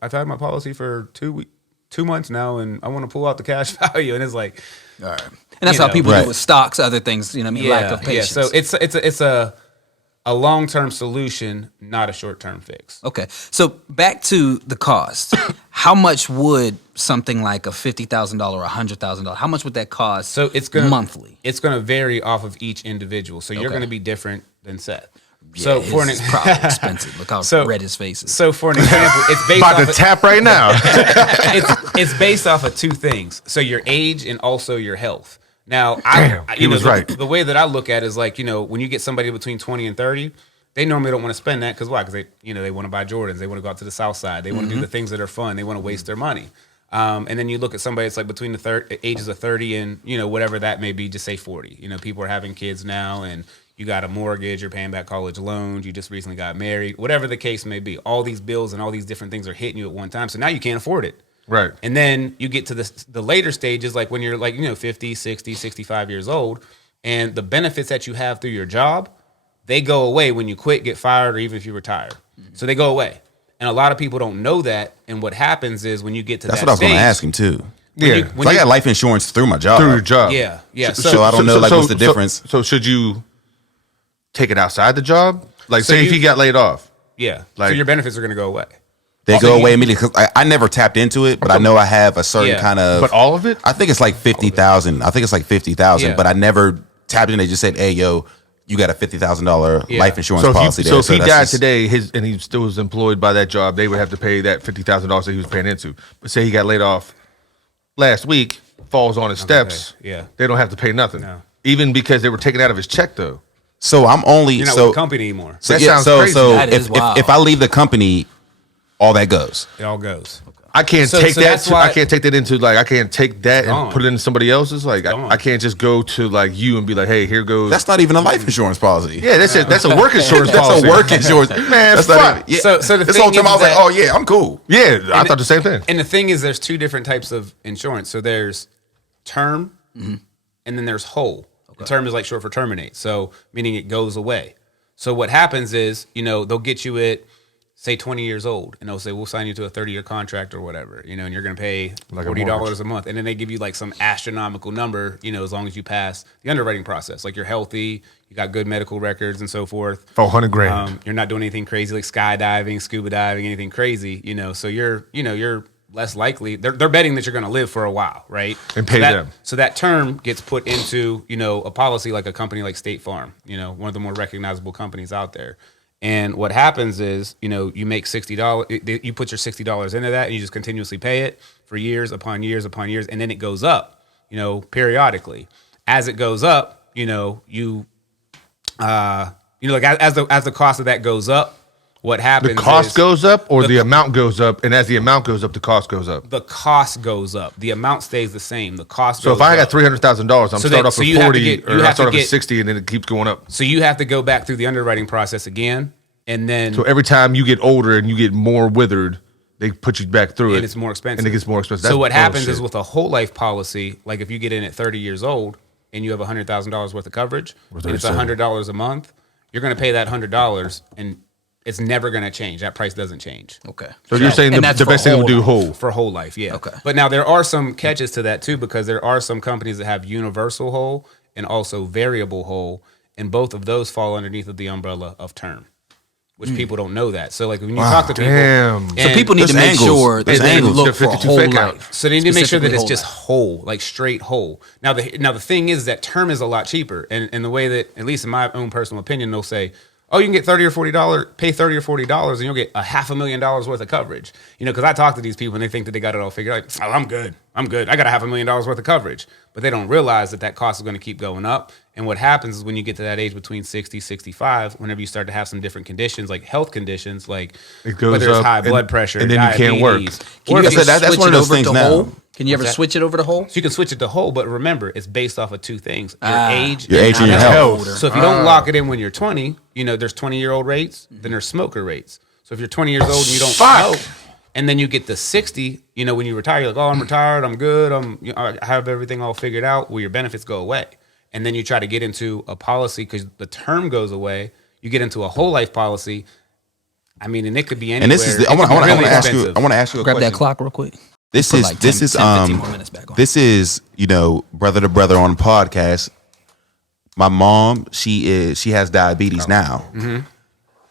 I've had my policy for 2 months now and I want to pull out the cash value. And it's like, All right. And that's how people Right. do with stocks, other things, lack of patience. So it's a long-term solution, not a short-term fix. Okay. So back to the cost. How much would something like a $50,000 or $100,000, how much would that cost So it's gonna monthly? It's gonna vary off of each individual. So you're Okay. gonna be different than Seth. Yeah, So for an it's probably expensive. Look how So- red his face is. So for an example, it's based About off to of, tap right now. it's based off of two things. So your age and also your health. Now, Damn, he was right. The way that I look at it is like, when you get somebody between 20 and 30, they normally don't want to spend that because why? Because they want to buy Jordans, they want to go out to the South Side, they want to do the things that are fun, they want to waste their money. And then you look at somebody that's like between the ages of 30 and whatever that may be, just say 40. People are having kids now, and you got a mortgage, you're paying back college loans, you just recently got married, whatever the case may be. All these bills and all these different things are hitting you at one time, so now you can't afford it. Right. And then you get to the later stages, like when you're like, 50, 60, 65 years old, and the benefits that you have through your job, they go away when you quit, get fired, or even if you retire. So they go away. And a lot of people don't know that. And what happens is when you get to That's that what I was going to stage, ask him too. Yeah. So I got life insurance through my job. Through your job. Yeah, yeah. So I don't know, like, what's the difference? So should you take it outside the job? Like, So say if you- you got laid off. Yeah. So Like- your benefits are going to go away. They So go you- away immediately because I never tapped into it, but I know I have a certain Yeah. kind of. But all of it? I think it's like 50,000. I think it's like 50,000, Yeah. but I never tapped in. They just said, "Hey, yo, you got a $50,000 Yeah. life insurance So if, policy." he, there. so if he that's died just- today, and he still was employed by that job, they would have to pay that $50,000 that he was paying into. But say he got laid off last week, falls on his steps. Yeah. They don't have to pay nothing. No. Even because they were taken out of his check, though. So I'm only You're not so with the company anymore. So That yeah, sounds so crazy. so That is if, wild. if I leave the company, all that goes. It all goes. I can't So- take so that. that's why- I can't take that into like. I can't take that gone. and put it into somebody else's. Like gone. I can't just go to like you and be like, hey, here goes. That's not even a life insurance policy. yeah, that's it. That's a work insurance That's policy. a work insurance. Man, That's fuck. not even, yeah. So the this thing whole time is I was like, that- "Oh yeah, I'm cool." Yeah, I thought the same thing. And the thing is, there's two different types of insurance. So there's term, and then there's whole. Term is like short for terminate, so meaning it goes away. So what happens is, they'll get you at, say, 20 years old, and they'll say, we'll sign you to a 30-year contract or whatever, and you're going to pay Like a $40 mortgage. a month. And then they give you like some astronomical number, as long as you pass the underwriting process. Like you're healthy, you got good medical records and so forth. For $100,000. You're not doing anything crazy like skydiving, scuba diving, anything crazy, so you're less likely. They're betting that you're going to live for a while, right? And pay so that, them. So that term gets put into, a policy like a company like State Farm, one of the more recognizable companies out there. And what happens is, you make $60, you put your $60 into that and you just continuously pay it for years upon years upon years. And then it goes up, periodically. As it goes up, like as the cost of that goes up, what happens The cost is goes up, or the- the amount goes up, and as the amount goes up, the cost goes up. the cost goes up. The amount stays the same. The cost So goes if I got up. $300,000, I'm So start that- off so with you have to 40, get- you or I have start to off with get- 60, and then it keeps going up. So you have to go back through the underwriting process again, and then So every time you get older and you get more withered, they put you back through it, and it's more expensive. and it gets more expensive. So That's what happens bullshit. is with a whole life policy, like if you get in at 30 years old and you have $100,000 worth of coverage, and it's $100 a month, you're going to pay that $100, and it's never going to change. That price doesn't change. Okay. So you're saying And the that's the for best thing to do life. whole. For whole life, yeah. Okay. But now there are some catches to that too, because there are some companies that have universal whole and also variable whole, and both of those fall underneath of the umbrella of term, which people don't know that. So like when you talk to people, damn. So and- People need to There's make angles. sure There's that they angles. look The for 52 whole fake out. life. So they need to make sure that it's Specifically just whole life. whole, like straight whole. Now the thing is that term is a lot cheaper, and the way that, at least in my own personal opinion, they'll say, oh, you can get pay $30 or $40, and you'll get $500,000 worth of coverage. Because I talk to these people and they think that they got it all figured out. Like, oh, I'm good. I got $500,000 worth of coverage, but they don't realize that cost is going to keep going up. And what happens is when you get to that age between 60, 65, whenever you start to have some different conditions, like health conditions, like It goes whether it's up, high and- blood pressure, and then you can't work. diabetes, Can or you if ever you- that's switch one of it those over things to now. whole? Can you ever What's that? switch it over to whole? So you can switch it to whole, but remember, it's based off of two things: your age, Your age and your health. So if you don't lock it in when you're 20, there's 20-year-old rates, then there's smoker rates. So if you're 20 years old and you don't smoke, and then you get to 60, when you retire, you're like, oh, I'm retired, I'm good, I have everything all figured out. Well, your benefits go away, and then you try to get into a policy because the term goes away. You get into a whole life policy. I mean, and it could be anywhere. And this is I want to ask you. I want to ask you a Grab question. that clock real quick. This Put is like this 10, is 15 more minutes back on. this is brother to brother on the podcast. My mom, she has diabetes now.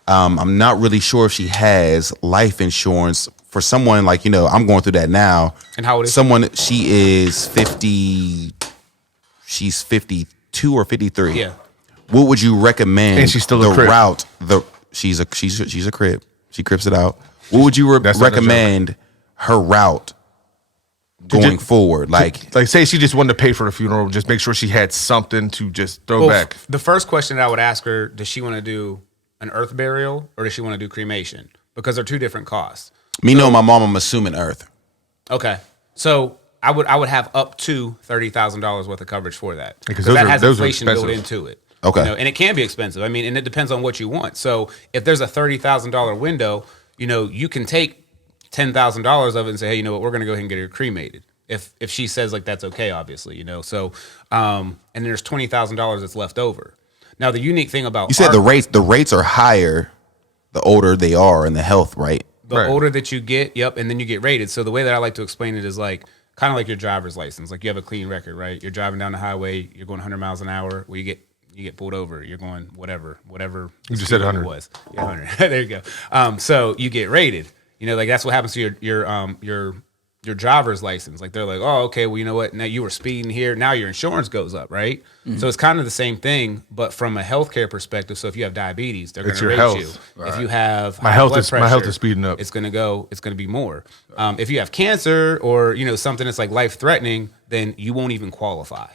I'm not really sure if she has life insurance for someone like I'm going through that now. And how old is she? someone? She is 50. She's 52 or 53. Yeah. What would you recommend? And she's still the a crib. route. She's a crib. She crips it out. What would you That's not a joke. recommend her route going forward? Like say she just wanted to pay for the funeral, just make sure she had something to just throw Well, back. the first question that I would ask her: does she want to do an earth burial or does she want to do cremation? Because they're two different costs. me knowing my mom, I'm assuming Earth. Okay, so I would have up to $30,000 worth of coverage for that Because that has those are inflation built expensive. into it. Okay. And it can be expensive. I mean, and it depends on what you want. So if there's a $30,000 window, you can take $10,000 of it and say, hey, you know what, we're gonna go ahead and get her cremated. If she says like that's okay, obviously, you know. So and there's $20,000 that's left over. Now the unique thing about You said the rates are higher the older they are in the health, right? the older that you get, yep, and then you get rated. So the way that I like to explain it is like kind of like your driver's license. Like you have a clean record, right? You're driving down the highway, you're going 100 miles an hour. Well, you get pulled over. You're going whatever. You just said 100. was. Yeah, 100. There you go. So you get rated. You know, like that's what happens to your driver's license. Like they're like, oh, okay, well, you know what? Now you were speeding here. Now your insurance goes up, right? Mm-hmm. So it's kind of the same thing, but from a healthcare perspective. So if you have diabetes, they're going to rate health. you. Right. If you have my health is speeding up. It's going to be more. If you have cancer or you know something that's like life threatening, then you won't even qualify.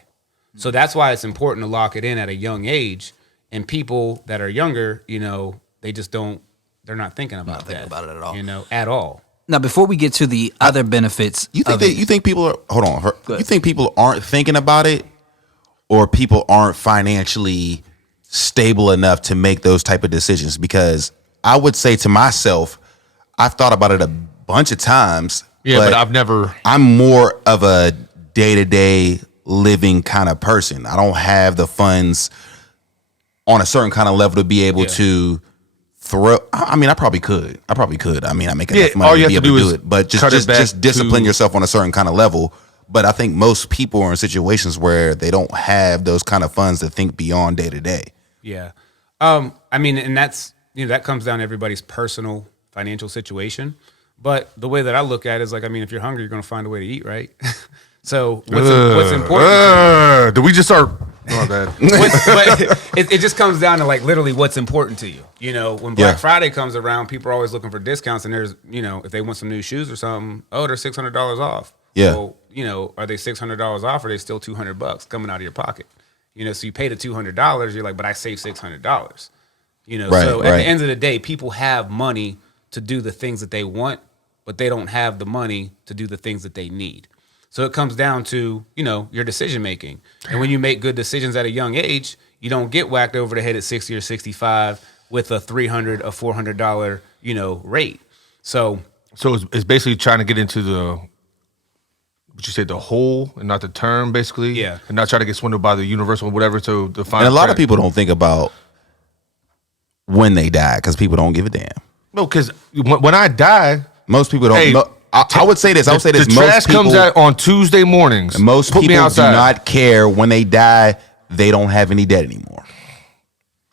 So that's why it's important to lock it in at a young age. And people that are younger, you know, they just don't. They're not thinking about that. About it at all. You know, at all. Now, before we get to the other benefits, You think people are you think people aren't thinking about it, or people aren't financially stable enough to make those type of decisions? Because I would say to myself, I've thought about it a bunch of times. Yeah, but I've never. I'm more of a day-to-day living kind of person. I don't have the funds on a certain kind of level to be able to throw. I mean, I probably could. I mean, I make enough money to be able to do it. But just discipline yourself on a certain kind of level. But I think most people are in situations where they don't have those kind of funds to think beyond day to day. Yeah. I mean, and that's, you know, that comes down to everybody's personal financial situation. But the way that I look at it is like, I mean, if you're hungry, you're going to find a way to eat, right? So what's important? Did we just start? Oh, bad. But it just comes down to like literally what's important to you. You know, when Black Friday comes around, people are always looking for discounts, and there's, you know, if they want some new shoes or something, oh, they're $600 off. Yeah. Well, you know, are they $600 off, or are they still $200 coming out of your pocket? You know, so you pay the $200, you're like, but I saved $600. You know, so at the end of the day, people have money to do the things that they want, but they don't have the money to do the things that they need. So it comes down to, you know, your decision making. And when you make good decisions at a young age, you don't get whacked over the head at 60 or 65 with a $300 or $400, you know, rate. So it's basically trying to get into what you said, the whole and not the term, basically. Yeah. And not try to get swindled by the universal or whatever to define. And a lot of people don't think about when they die because people don't give a damn. No, because when I die, most people don't. Hey, I would say this. I would say this. The trash comes out on Tuesday mornings. Most people do not care when they die. They don't have any debt anymore.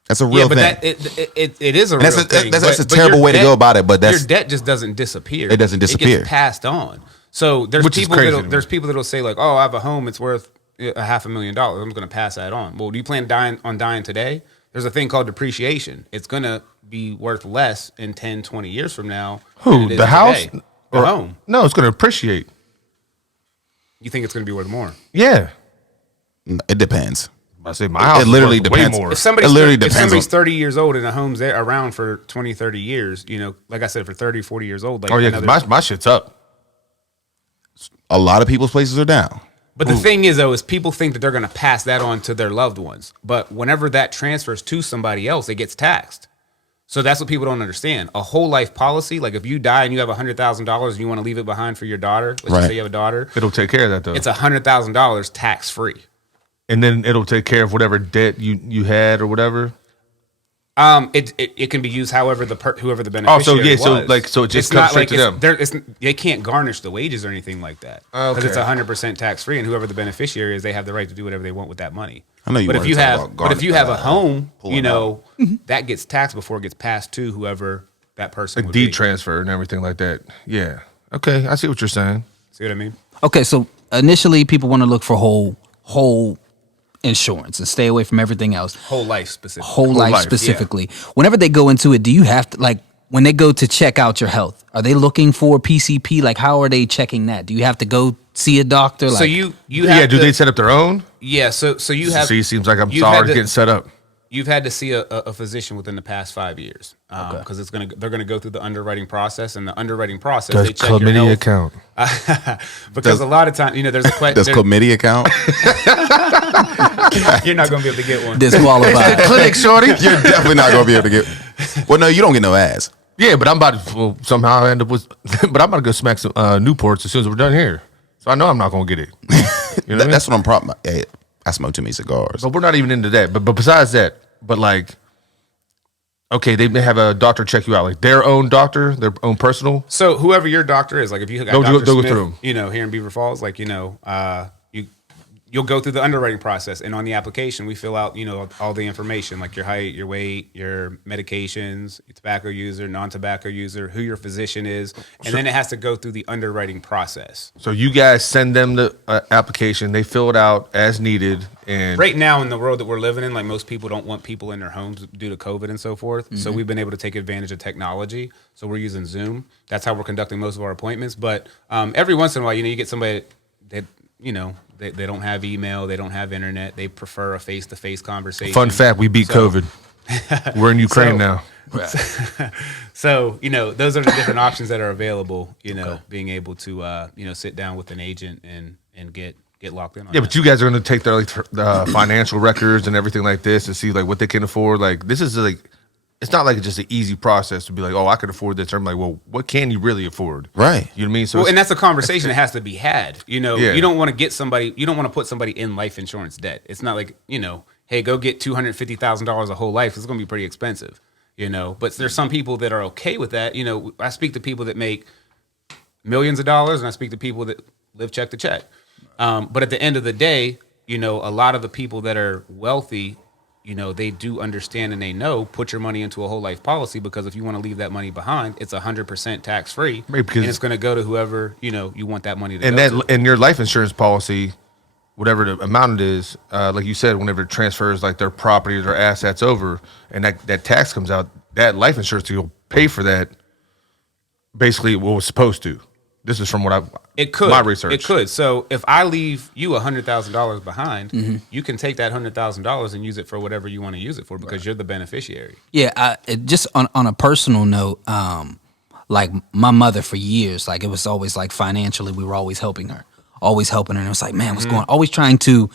That's a real thing. It is a real thing. That's a terrible way to go about it. But your debt just doesn't disappear. It doesn't disappear. It gets passed on. So there's people that'll say like, oh, I have a home. It's worth $500,000. I'm going to pass that on. Well, do you plan on dying today? There's a thing called depreciation. It's going to be worth less in 10, 20 years from now. Who? The house? Or home? No, it's going to appreciate. You think it's going to be worth more? Yeah. It depends. I say my house. It literally is worth depends. way more. If somebody's 30 years old and the home's around for 20, 30 years, you know, like I said, for 30, 40 years old. Like, oh, yeah, because my shit's up. A lot of people's places are down. But the thing is, though, is people think that they're going to pass that on to their loved ones. But whenever that transfers to somebody else, it gets taxed. So that's what people don't understand. A whole life policy, like if you die and you have $100,000 and you want to leave it behind for your daughter, let's just say you have a daughter. It'll take care of that, though. It's $100,000 tax free. And then it'll take care of whatever debt you had or whatever. It can be used whoever the beneficiary was. So it just comes straight to them. They can't garnish the wages or anything like that because it's 100% tax free, and whoever the beneficiary is, they have the right to do whatever they want with that money. I know you. But if you have a home, you know that gets taxed before it gets passed to whoever that person. A deed transfer and everything like that. Yeah. Okay, I see what you're saying. See what I mean? Okay, so initially people want to look for whole insurance and stay away from everything else. Whole life specifically. Whole life specifically. Yeah. Whenever they go into it, do you have to, like, when they go to check out your health, are they looking for PCP? Like, how are they checking that? Do you have to go see a doctor? Like, so you have do they set up their own? Yeah, so you have. See, seems like I'm sorry getting set up. You've had to see a physician within the past 5 years because they're gonna go through the underwriting process, and the underwriting process does they check your chlamydia health. count? Because a lot of times, you know, there's a question. Does chlamydia count? You're not gonna be able to get one. Disqualified. Clinic, shorty. You're definitely not gonna be able to get. Well, no, you don't get no ass. Yeah, but I'm about to somehow end up with. But I'm about to go smack some Newports as soon as we're done here. So I know I'm not gonna get it. You know what I mean? That's what I'm problem. Hey, I smoke too many cigars. But we're not even into that. But besides that, but like, okay, they may have a doctor check you out, like their own doctor, their own personal. So whoever your doctor is, like if you got Go Dr. through Smith, him. here in Beaver Falls, like you'll go through the underwriting process, and on the application we fill out all the information like your height, your weight, your medications, your tobacco user, non-tobacco user, who your physician is, and then it has to go through the underwriting process. So you guys send them the application, they fill it out as needed, and Right now in the world that we're living in, like most people don't want people in their homes due to COVID and so forth. So we've been able to take advantage of technology. So we're using Zoom. That's how we're conducting most of our appointments. But every once in a while, you get somebody that they don't have email, they don't have internet, they prefer a face-to-face conversation. fun fact, we beat COVID. We're in Ukraine now. So those are the different options that are available. Being able to sit down with an agent and get locked in on Yeah, that. but you guys are going to take their financial records and everything like this and see like what they can afford. Like this is like, it's not like just an easy process to be like, oh, I can afford this. I'm like, well, what can you really afford? Right. You know what I mean? So Well, and that's a conversation that has to be had. Yeah. You don't want to get somebody. You don't want to put somebody in life insurance debt. It's not like hey, go get $250,000 a whole life. It's going to be pretty expensive. But there's some people that are okay with that. I speak to people that make millions of dollars, and I speak to people that live check to check. But at the end of the day, a lot of the people that are wealthy, they do understand and they know put your money into a whole life policy, because if you want to leave that money behind, it's 100% tax free, Right, because- and it's going to go to whoever you want that money to and go that to. and your life insurance policy, whatever the amount it is, like you said, whenever it transfers like their property or their assets over, and that tax comes out, that life insurance will pay for that. Basically, what was supposed to. This is from what my research. It could. So if I leave you $100,000 behind, you can take that $100,000 and use it for whatever you want to use it for, because you're the beneficiary. Yeah, just on a personal note, like my mother for years, like it was always like financially, we were always helping her. And it was like, man, what's going on? Always trying to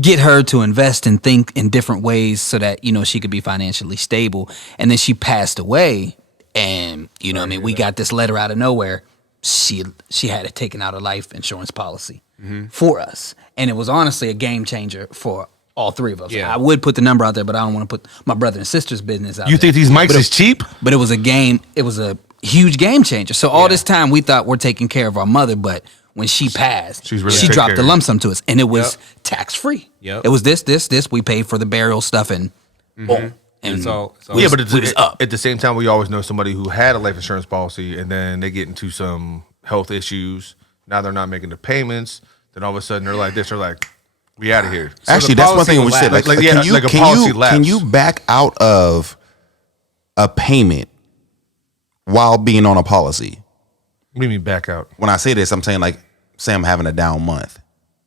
get her to invest and think in different ways so that, she could be financially stable. And then she passed away, and, we got this letter out of nowhere. She had it taken out a life insurance policy for us. And it was honestly a game changer for all three of us. Yeah. I would put the number out there, but I don't want to put my brother and sister's business out You there. think these mics is cheap? But it was a huge game changer. So all this time we thought we're taking care of our mother, but when she passed, She's really she take dropped care the of lump sum to us, and it was tax free. Yep. It was this. We paid for the burial stuff, and boom. And It's all Yeah, but we was up. at the same time, we always know somebody who had a life insurance policy, and then they get into some health issues. Now they're not making the payments. Then all of a sudden they're like this. They're like, we out of here. So Actually, the that's one policy thing will we said. lapse. Like, yeah, like a policy lapse. Can you back out of a payment while being on a policy? What do you mean back out? When I say this, I'm saying like, say I'm having a down month.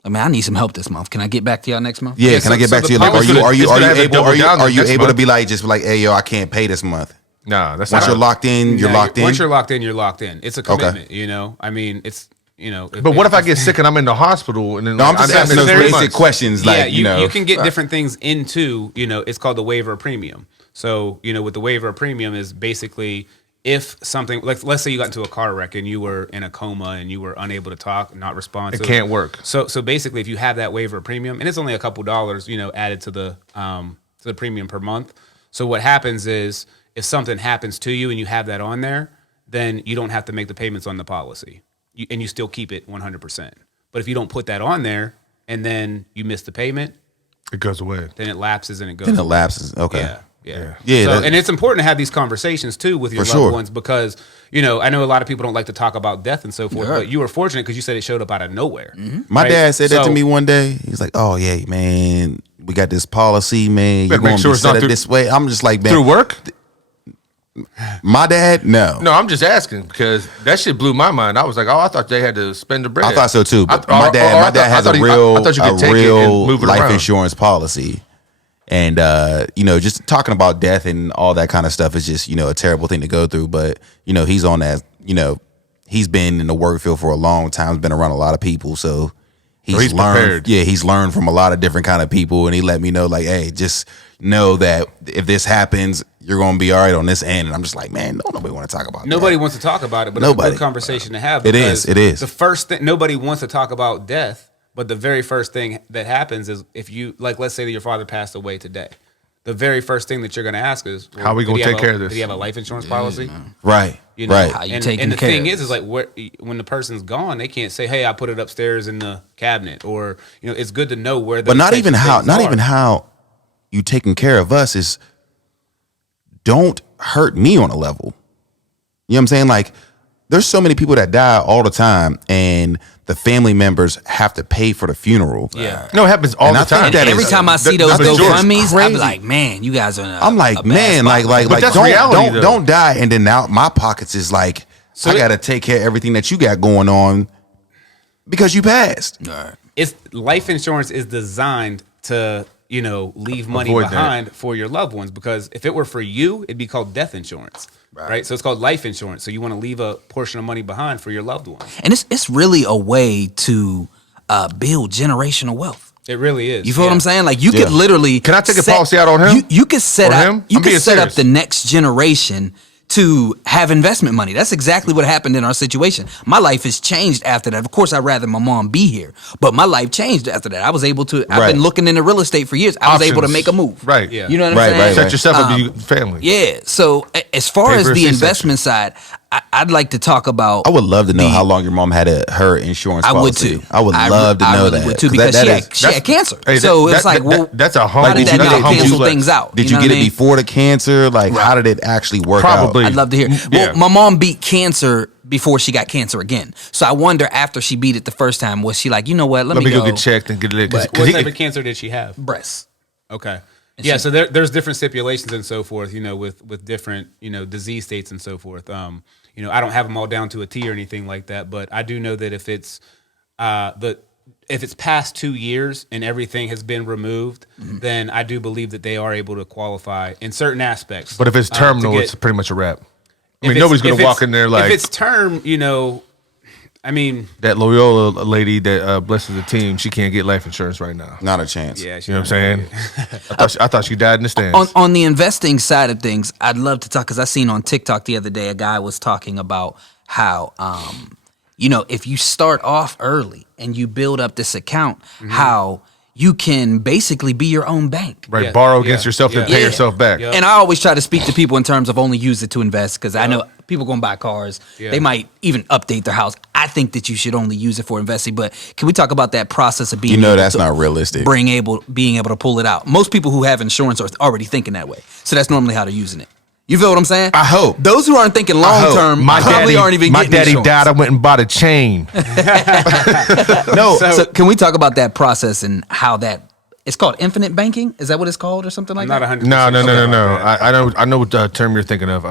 I mean, I need some help this month. Can I get back to y'all next month? Yeah, Yeah, can I so- get so back the to you? Like, policy- are you it's gonna have to able? double Are you down able next to month. be like, just be like, hey, yo, I can't pay this month. Nah, that's Once not. you're locked in, you're No, locked in. Once you're locked in, you're locked in. It's a commitment. I mean, it's But what if I get sick and I'm in the hospital and then No, I'm just asking those there is- basic questions. Yeah, Like, you can get different things into, it's called the waiver of premium. So, with the waiver of premium is basically if something, like let's say you got into a car wreck and you were in a coma and you were unable to talk, not responsive. It can't work. So basically if you have that waiver of premium, and it's only a couple dollars, added to the premium per month. So what happens is if something happens to you and you have that on there, then you don't have to make the payments on the policy. And you still keep it 100%. But if you don't put that on there and then you miss the payment, It goes away. then it lapses and it goes. Then it lapses. Okay. Yeah. Yeah, So, that- and it's important to have these conversations too with your For loved sure. ones, because I know a lot of people don't like to talk about death and so forth, Yeah. but you were fortunate because you said it showed up out of nowhere. My right? dad said that to So- me one day. He's like, "Oh yeah, man, we got this policy, man. You're Better make going to sure be it's not set up through- this way." I'm just like, man, Through work? my dad, no. No, I'm just asking because that shit blew my mind. I was like, oh, I thought they had to spend the bread. I thought so too. But I- my or dad, I my thought- dad I has thought a he- real, I thought you could take it and move it life around. insurance policy. And just talking about death and all that kind of stuff is just, a terrible thing to go through. But, he's on that, he's been in the work field for a long time, been around a lot of people. So he's learned. prepared. Yeah, he's learned from a lot of different kind of people. And he let me know, like, hey, just know that if this happens, you're gonna be all right on this end, and I'm just like, man, nobody want to talk about Nobody that. wants to talk about it, but Nobody. it's a good conversation to have. It is, because it is. The first thing, nobody wants to talk about death, but the very first thing that happens is if you, like, let's say that your father passed away today. The very first thing that you're going to ask is, well, How are we going to take care of this? Did he have a life insurance policy? Right, You know, right. How you and, taking and the care thing of is like when the person's gone, they can't say, "Hey, I put it upstairs in the cabinet," or it's good to know where. But not even how, not are. even how you taking care of us is. Don't hurt me on a level. You know what I'm saying? Like, there's so many people that die all the time, and the family members have to pay for the funeral. Yeah. No, it happens all And the I think time. that Every is- time I see those that's George. GoFundMes, I'm Crazy. like, man, you guys are. I'm like, man, like, that's don't, reality, though. don't die, and then now my pockets is like, I gotta take care of everything that you got going on because you passed. It's life insurance is designed to leave money Avoid that. behind for your loved ones, because if it were for you, it'd be called death insurance, right? So it's called life insurance. So you want to leave a portion of money behind for your loved ones. And it's really a way to build generational wealth. It really is. You feel what I'm saying? Like you Yeah. could literally. Can I take a policy out on him? You could set Or up. him? You I'm could being set up serious. the next generation to have investment money. That's exactly what happened in our situation. My life has changed after that. Of course, I'd rather my mom be here, but my life changed after that. I was able to. I've Right. been looking into real estate for years. I was able to Options. make a move. Right. Yeah. You know what I'm Right, saying? right, Set right. yourself up to your family. Yeah. So as far Pay as for a the C-section. investment side, I'd like to talk about. I would love to know how long your mom had her insurance I would policy. too. I would love to know really that. would too, 'Cause because that she had cancer. Hey, So that- it's like, that- well, that's a how humble. did did you that get not a humble cancel flex. things out? Did know you what get I it mean? before the cancer? Like, how did it actually work Probably. out? I'd love to hear. Yeah. Well, my mom beat cancer before she got cancer again. So I wonder, after she beat it the first time, was she like, you know what? Let Let me go go get checked and get it. What type of cancer did she have? breasts. Okay. Yeah, so there's different stipulations and so forth, with different, disease states and so forth. I don't have them all down to a T or anything like that, but I do know that if it's past 2 years and everything has been removed, then I do believe that they are able to qualify in certain aspects. But if it's to terminal, get- it's pretty much a wrap. I if mean, it's- nobody's going if to walk it's- in there like if it's term, I mean, that Loyola lady that blesses the team. She can't get life insurance right now. Not a chance. yeah, You know what I'm saying? I thought she died in the stands. On the investing side of things, I'd love to talk, because I seen on TikTok the other day a guy was talking about how, if you start off early and you build up this account, how you can basically be your own bank. Right, Yeah, borrow against yeah, yourself and yeah. pay Yeah. yourself back. Yeah. And I always try to speak to people in terms of only use it to invest, because I know people going to buy cars. Yeah. They might even update their house. I think that you should only use it for investing. But can we talk about that process of being able that's to not realistic. being able to pull it out? Most people who have insurance are already thinking that way. So that's normally how they're using it. You feel what I'm saying? I hope. Those who aren't thinking long term probably aren't even my getting daddy insurance. died. I went and bought a chain. No, So can we talk about that process and how that it's called infinite banking? Is that what it's called or something like I'm not that? 100%. No. about that. I know what term you're thinking of.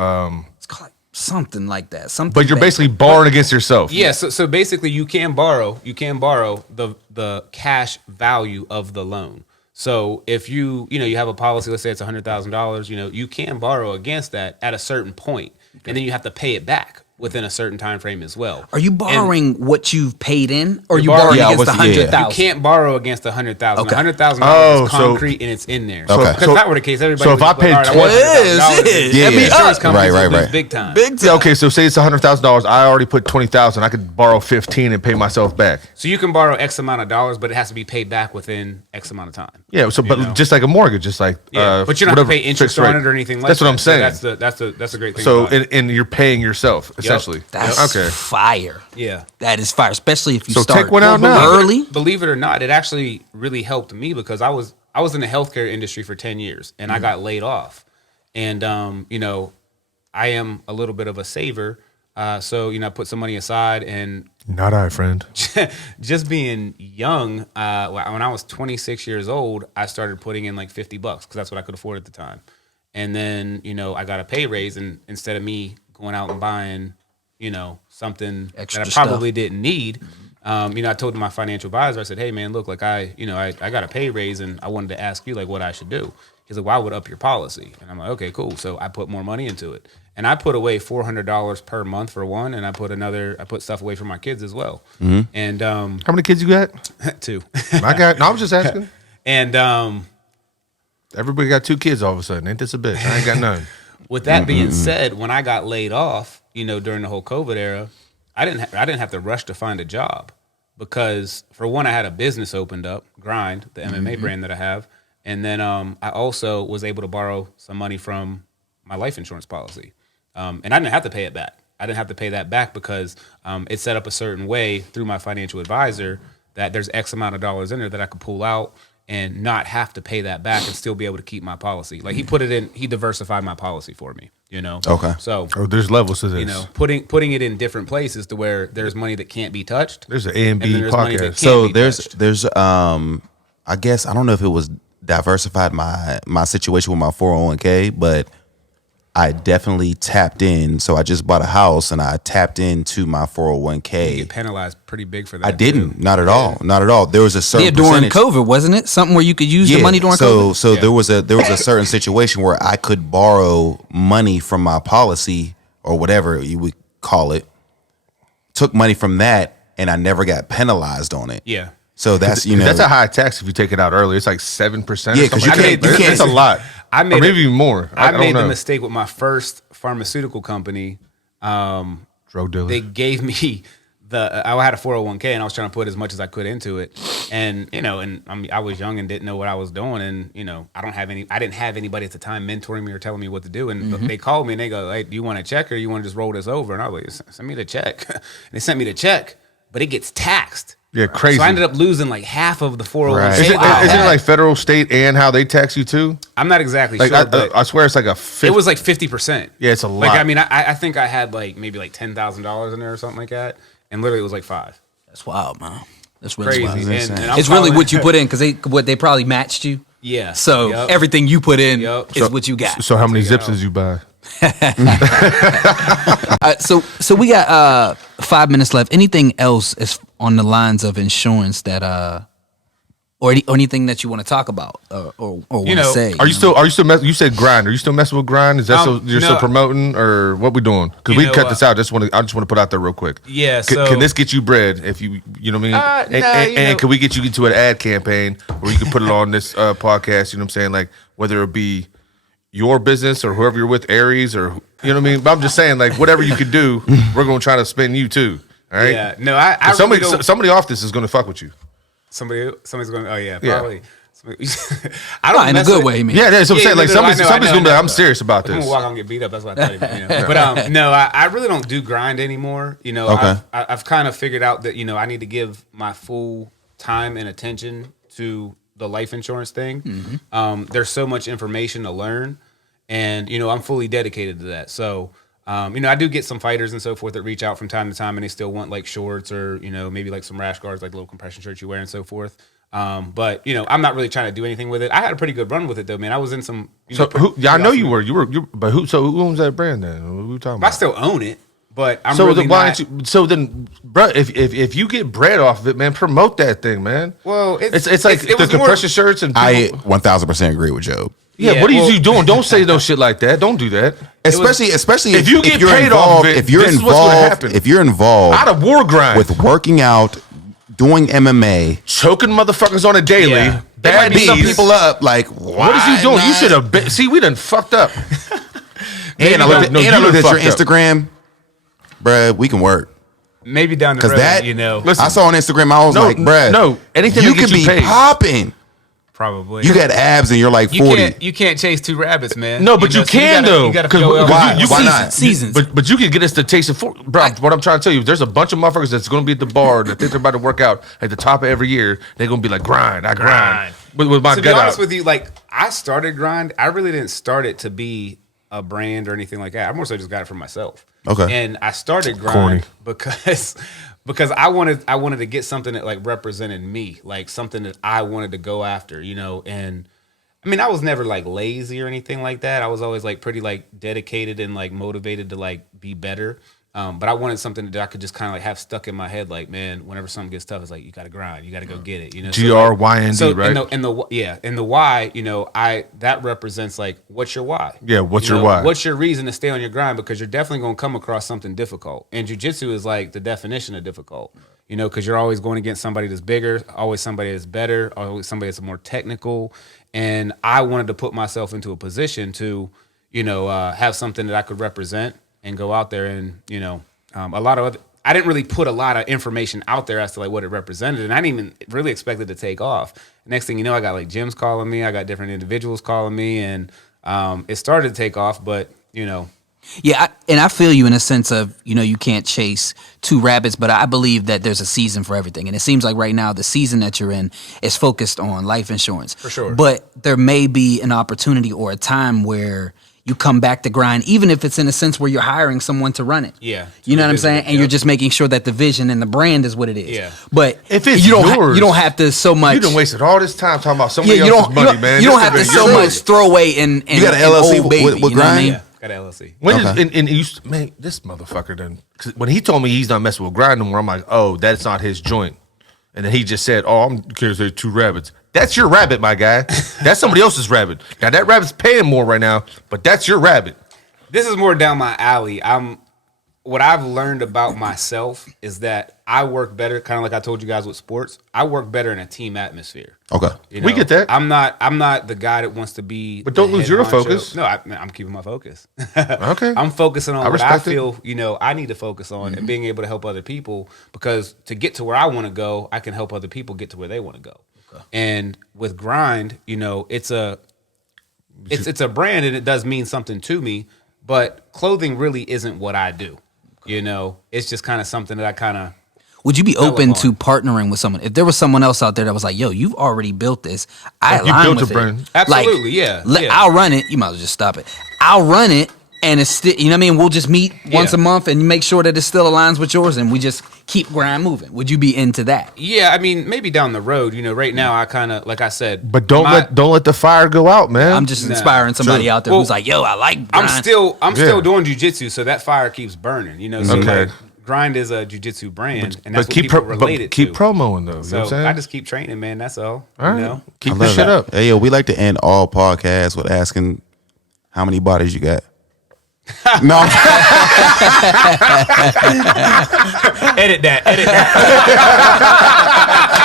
It's called like something like that. Something. But you're banking. basically borrowing against yourself. Yeah, so basically you can borrow the cash value of the loan. So if you have a policy, let's say it's $100,000, you can borrow against that at a certain point, and then you have to pay it back within a certain time frame as well. Are you borrowing what you've paid in, or are you You're borrowing- borrowing Yeah, against the what's- yeah. You 100,000? can't borrow against $100,000. Okay. $100,000 Oh, is so- concrete and it's in there. Okay. Because if that were the case, everybody so would if I just be paid like, all right, I want $20,000, $100,000. Yeah, The yeah. insurance companies Right, would lose right. big time. Yeah, okay, so say it's $100,000. I already put 20,000. I could borrow 15 and pay myself back. So you can borrow X amount of dollars, but it has to be paid back within X amount of time. Yeah, so but know? just like a mortgage, just like Yeah, but you don't have to whatever, pay interest fixed on rate. it or anything like That's that. what I'm saying. So that's a great thing. So about it. and you're paying yourself essentially. That's okay. fire. Yeah. That is fire, especially if you So start take one out now. early. Believe it or not, it actually really helped me because I was in the healthcare industry for 10 years and I got laid off. And I am a little bit of a saver. So I put some money aside, and Not I, friend. just being young, when I was 26 years old, I started putting in like $50 because that's what I could afford at the time. And then, I got a pay raise, and instead of me going out and buying, something Extra that I probably didn't need, I told my financial advisor, I said, hey man, look, like I got a pay raise and I wanted to ask you like what I should do. He's like, well, I would up your policy. And I'm like, okay, cool. So I put more money into it. And I put away $400 per month for one, and I put stuff away for my kids as well. Mm-hmm. And How many kids you got? two. I was just asking. And Everybody got 2 kids all of a sudden. Ain't this a bitch? I ain't got none. With that being said, when I got laid off, during the whole COVID era, I didn't have to rush to find a job because, for one, I had a business opened up, Grind, the MMA brand that I have, and then I also was able to borrow some money from my life insurance policy, and I didn't have to pay it back. I didn't have to pay that back because it's set up a certain way through my financial advisor that there's X amount of dollars in there that I could pull out and not have to pay that back and still be able to keep my policy. Like he diversified my policy for me, Okay. So there's levels to this. putting it in different places to where there's money that can't be touched. There's an A and B then there's money that podcast. can't So be there's touched. I guess I don't know if it was diversified my situation with my 401k, but I definitely tapped in. So I just bought a house and I tapped into my You 401k. get penalized pretty big for that. I didn't, too. not at all, not at all. There was a certain Yeah, during percentage. COVID, wasn't it? Something where you could use the money during COVID? So there was a certain situation where I could borrow money from my policy or whatever you would call it. Took money from that and I never got penalized on it. Yeah. So that's That's a high tax if you take it out early. It's like 7%. Yeah, 'cause you can't- you can't- It's a lot. I made or maybe even more. I don't made the know. mistake with my first pharmaceutical company. Drug dealer. They gave me I had a 401k and I was trying to put as much as I could into it. And, I was young and didn't know what I was doing. And, I didn't have anybody at the time mentoring me or telling me what to do. And they called me and they go, hey, do you want a check or you want to just roll this over? And I was like, send me the check. And they sent me the check, but it gets taxed. Yeah, crazy. So I ended up losing like half of the 401k. Right. Is it, that I isn't it had. like federal, state, and how they tax you too? I'm not exactly Like sure, but I swear it's like a fifth. it was like 50%. Yeah, it's a Like, lot. I mean, I think I had like maybe like $10,000 in there or something like that. And literally it was like $5. That's wild, man. That's really Crazy. wild. And I'm It's really calling- what you put in because they probably matched you. Yeah. So Yep. everything you put in Yep. is what you got. So how many Take it zips out. did you buy? So we got 5 minutes left. Anything else is on the lines of insurance that or anything that you want to talk about or want to say? Are you still you said Grind? Are you still messing with Grind? Is that you're still no. promoting or what we doing? Because You we know cut what? this out. I just want to put out there real quick. Yeah, Can, so- can this get you bread if you know what I mean? And can we get you into an ad campaign where you can put it on this podcast? You know what I'm saying? Like whether it be your business or whoever you're with, Aries or you know what I mean. But I'm just saying like whatever you could do, we're gonna try to spin you too. All right. Yeah. No, I really somebody don't. somebody off this is gonna fuck with you. Somebody's going, oh yeah, Yeah. probably. I don't in a mess good with- way, you mean? Yeah, that's what I'm saying. Like I somebody's know, gonna be like, I'm no. serious about I'm this. gonna walk out and get beat up. That's what I thought. But no, I really don't do Grind anymore. Okay. I've kind of figured out that I need to give my full time and attention to the life insurance thing. There's so much information to learn, and I'm fully dedicated to that. So. I do get some fighters and so forth that reach out from time to time, and they still want like shorts or maybe like some rash guards, like the little compression shirts you wear and so forth. But I'm not really trying to do anything with it. I had a pretty good run with it though, man. I was in some. So I know you were. But who? So who owns that brand then? What are we talking I about? still own it, but I'm So really then why not. don't you? So then, bro, if you get bread off of it, man, promote that thing, man. Well, it's like it the was more- compression shirts and I people, 1000% agree with Joe. yeah. What are well- you doing? Don't say no shit like that. Don't do that. Especially If you get you're paid off involved, of it, if you're this is what's gonna involved, happen. if you're involved Out of war grind with working out, doing MMA, choking motherfuckers on a daily. Yeah. there might Bad be some knees. people up like, What is you doing? You should have been. See, we done fucked up. And I No, looked at, no, and you I looked done at your fucked up. Instagram, bruh. We can work maybe down the because road, that. Listen, I saw on Instagram. I was No, like, bruh, no, anything you to get could you be paid. popping. probably. You got abs and you're like You 40. you can't chase two rabbits, man. No, but you so can gotta- though. You gotta Because fill up. Why? you Why can- not? Seasons. But you can get us to taste it for, bro. What I'm trying to tell you, there's a bunch of motherfuckers that's going to be at the bar that think they're about to work out at the top of every year. They're going to be like, grind, I grind. With my To be gut honest out. with you, like I started Grind. I really didn't start it to be a brand or anything like that. I more so just got it for myself. Okay. And I started Grind Corny. because I wanted to get something that like represented me, like something that I wanted to go after, and I mean, I was never like lazy or anything like that. I was always like pretty like dedicated and like motivated to like be better. But I wanted something that I could just kind of like have stuck in my head, like, man, whenever something gets tough, it's like you got to grind, you got to go get it, GRYND, So right? and the why, that represents like what's your why? Yeah, what's You your know, why? What's your reason to stay on your grind? Because you're definitely going to come across something difficult, and jujitsu is like the definition of difficult. Because you're always going against somebody that's bigger, always somebody that's better, always somebody that's more technical. And I wanted to put myself into a position to, have something that I could represent and go out there and, a lot of other, I didn't really put a lot of information out there as to like what it represented, and I didn't even really expect it to take off. Next thing you know, I got like gyms calling me, I got different individuals calling me, and it started to take off. But Yeah, and I feel you in a sense of, you can't chase two rabbits, but I believe that there's a season for everything. And it seems like right now the season that you're in is focused on life insurance. For sure. But there may be an opportunity or a time where you come back to grind, even if it's in a sense where you're hiring someone to run it. Yeah. You know what I'm saying? And you're just making sure that the vision and the brand is what it is. Yeah. But If it's you yours, don't have to so much. You done wasted all this time talking about somebody you else's don't, money, man. You don't This have to has been so your- much throw away and You got an and LLC old baby, with you know what I grind? mean? Yeah, got an LLC. When Okay. and you, man, this motherfucker done. 'Cause when he told me he's not messing with grind anymore, I'm like, oh, that's not his joint. And then he just said, oh, I'm curious. There's two rabbits. That's your rabbit, my guy. That's somebody else's rabbit. Now that rabbit's paying more right now, but that's your rabbit. This is more down my alley. What I've learned about myself is that I work better, kind of like I told you guys with sports. I work better in a team atmosphere. Okay. We get that. I'm not the guy that wants to be. But don't the lose head your honcho. focus. No, I'm keeping my focus. Okay. I'm focusing on I what I respect it. feel. I need to focus on and being able to help other people, because to get to where I want to go, I can help other people get to where they want to go. Okay. And with grind, it's a brand, and it does mean something to me. But clothing really isn't what I do. It's just kind of something that I kind of. Would you be open on. to partnering with someone? If there was someone else out there that was like, yo, you've already built this. I Like, you align built with a it. brand. Absolutely, yeah, yeah. I'll run it. You might as well just stop it. I'll run it, and it's still, you know what I mean? We'll just meet once a month and make sure that it still aligns with yours, and we just keep grind moving. Would you be into that? Yeah, I mean, maybe down the road. Right now, I kind of, like I said. But don't let the fire go out, man. I'm just inspiring somebody out there Well, who's like, yo, I like grind. I'm still Yeah. doing jujitsu, so that fire keeps burning. So Okay. like, grind is a jujitsu brand, and that's but what keep people relate it keep to. promoing though. You know So what I'm saying? I just keep training, man. That's all. all right. Keep I this love shit it. up. Hey, yo, we like to end all podcasts with asking how many bodies you got. No, I'm- Edit that.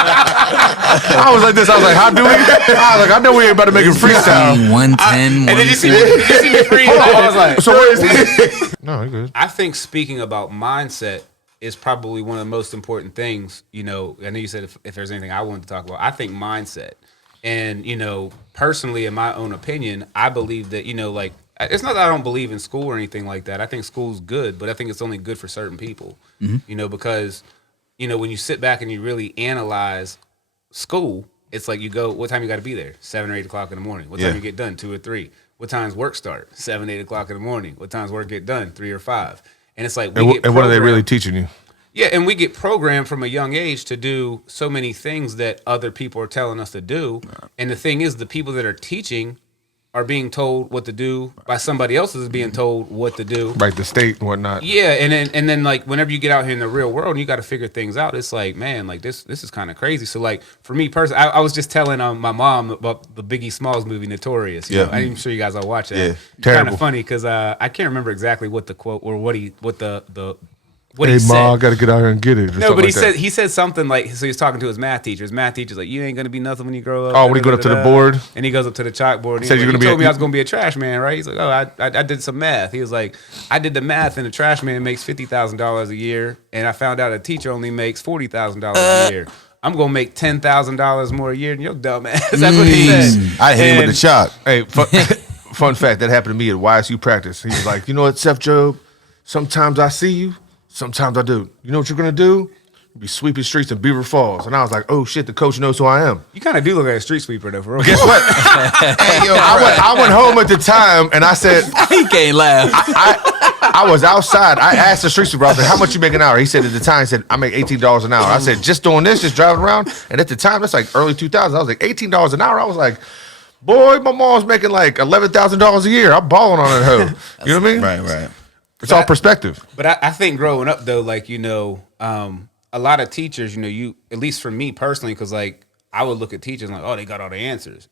I was like this. I was like, how do we? I was like, I know we ain't about to make a freestyle. 110, And then you see me freeze. I was like, So what is it? No, you're good. I think speaking about mindset is probably one of the most important things. I know you said if there's anything I wanted to talk about, I think mindset. And, personally, in my own opinion, I believe that, like, it's not that I don't believe in school or anything like that. I think school's good, but I think it's only good for certain people, because, when you sit back and you really analyze school, it's like you go, what time you got to be there? 7 or 8 o'clock in the morning. What time Yeah. you get done? 2 or 3. What time's work start? 7, 8 o'clock in the morning. What time's work get done? 3 or 5. And it's like, And what are they really teaching you? Yeah, and we get programmed from a young age to do so many things that other people are telling us to do. And the thing is, the people that are teaching are being told what to do by somebody else is being told what to do. Right, the state and whatnot. Yeah, and then like whenever you get out here in the real world and you got to figure things out, it's like, man, like this is kind of crazy. So like for me personally, I was just telling my mom about the Biggie Smalls movie Notorious. You know? I'm sure you guys all watch that. Yeah. It's kind Terrible. of funny because I can't remember exactly what the quote or what Hey, he said. Ma, I got to get out here and get it. or No, something but like that. he said something like, so he's talking to his math teacher. His math teacher's like, you ain't gonna be nothing when you grow up. Oh, when he go up to the board? and he goes up to the chalkboard. And Said he's you're like, gonna you be told a- me I was gonna be a trash man, right? He's like, oh, I did some math. He was like, I did the math, and a trash man makes $50,000 a year, and I found out a teacher only makes $40,000 a year. I'm gonna make $10,000 more a year than your dumb ass. That's what he said. I hit him with And- the chalk. Hey, fun fact, that happened to me at YSU practice. He was like, you know what, Seth Job? Sometimes I see you, sometimes I do. You know what you're going to do? Be sweeping streets in Beaver Falls. And I was like, oh, shit, the coach knows who I am. You kind of do look like a street sweeper, though. For real. Guess what? I went home at the time, and I said, He can't laugh. I was outside. I asked the street supervisor, how much you make an hour? He said at the time, he said, I make $18 an hour. I said, just doing this, just driving around? And at the time, that's like early 2000s. I was like, $18 an hour? I was like, boy, my mom's making like $11,000 a year. I'm balling on that hoe. You know what I mean? Right. It's all perspective. But I think growing up though, like a lot of teachers, you at least for me personally, because like I would look at teachers like, oh, they got all the answers,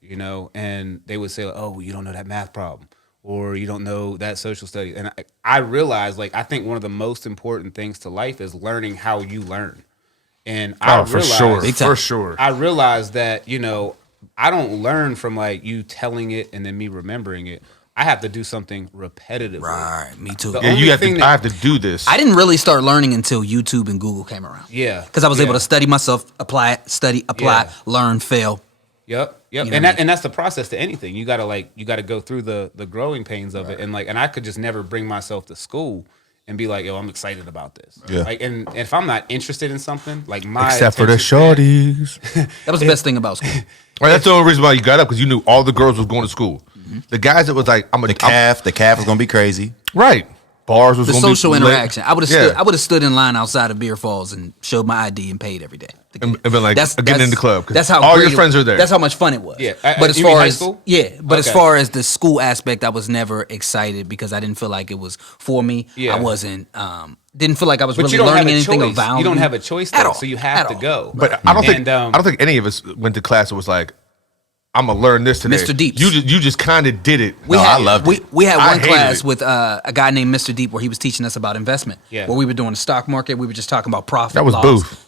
and they would say, like, oh, well, you don't know that math problem, or you don't know that social studies. And I realized, like, I think one of the most important things to life is learning how you learn. And I For realized, sure. Big time. For sure. I realized that, I don't learn from like you telling it and then me remembering it. I have to do something repetitively. Right, me too. The Yeah, only you have thing to. that- I have to do this. I didn't really start learning until YouTube and Google came around. Yeah. Because I was able Yeah. to study myself, apply, Yeah. learn, fail. Yep. You know And what I and that's the process to anything. You gotta go through the growing pains of it. And I could just never bring myself to school and be like, yo, I'm excited about this. Yeah. And if I'm not interested in something, like my Except for the attention span- shorties. That was the best thing about school. Well, that's the only reason why you got up, because you knew all the girls was going to school. The guys that was like, The calf is gonna be crazy. right. Bars was The gonna social be lit. interaction. I would have stood in line outside of Beer Falls and showed my ID and paid every day. And been like, getting in the club. 'cause That's how all great your friends are there. That's how much fun it was. Yeah. But as You mean far high as school? as Okay. far as the school aspect, I was never excited because I didn't feel like it was for me. Yeah. I wasn't. Didn't feel like I was But really you don't have learning a anything choice. of value. You don't have a choice At though, all. so you have At to all. go. But I don't think And, I don't think any of us went to class and was like, I'm gonna learn this today. Mr. Deeps. You just kind of did it. No, I loved it. We had I one hated class it. with a guy named Mr. Deep where he was teaching us about investment. Yeah. Where we were doing the stock market. We were just talking about profit. That was loss. Booth.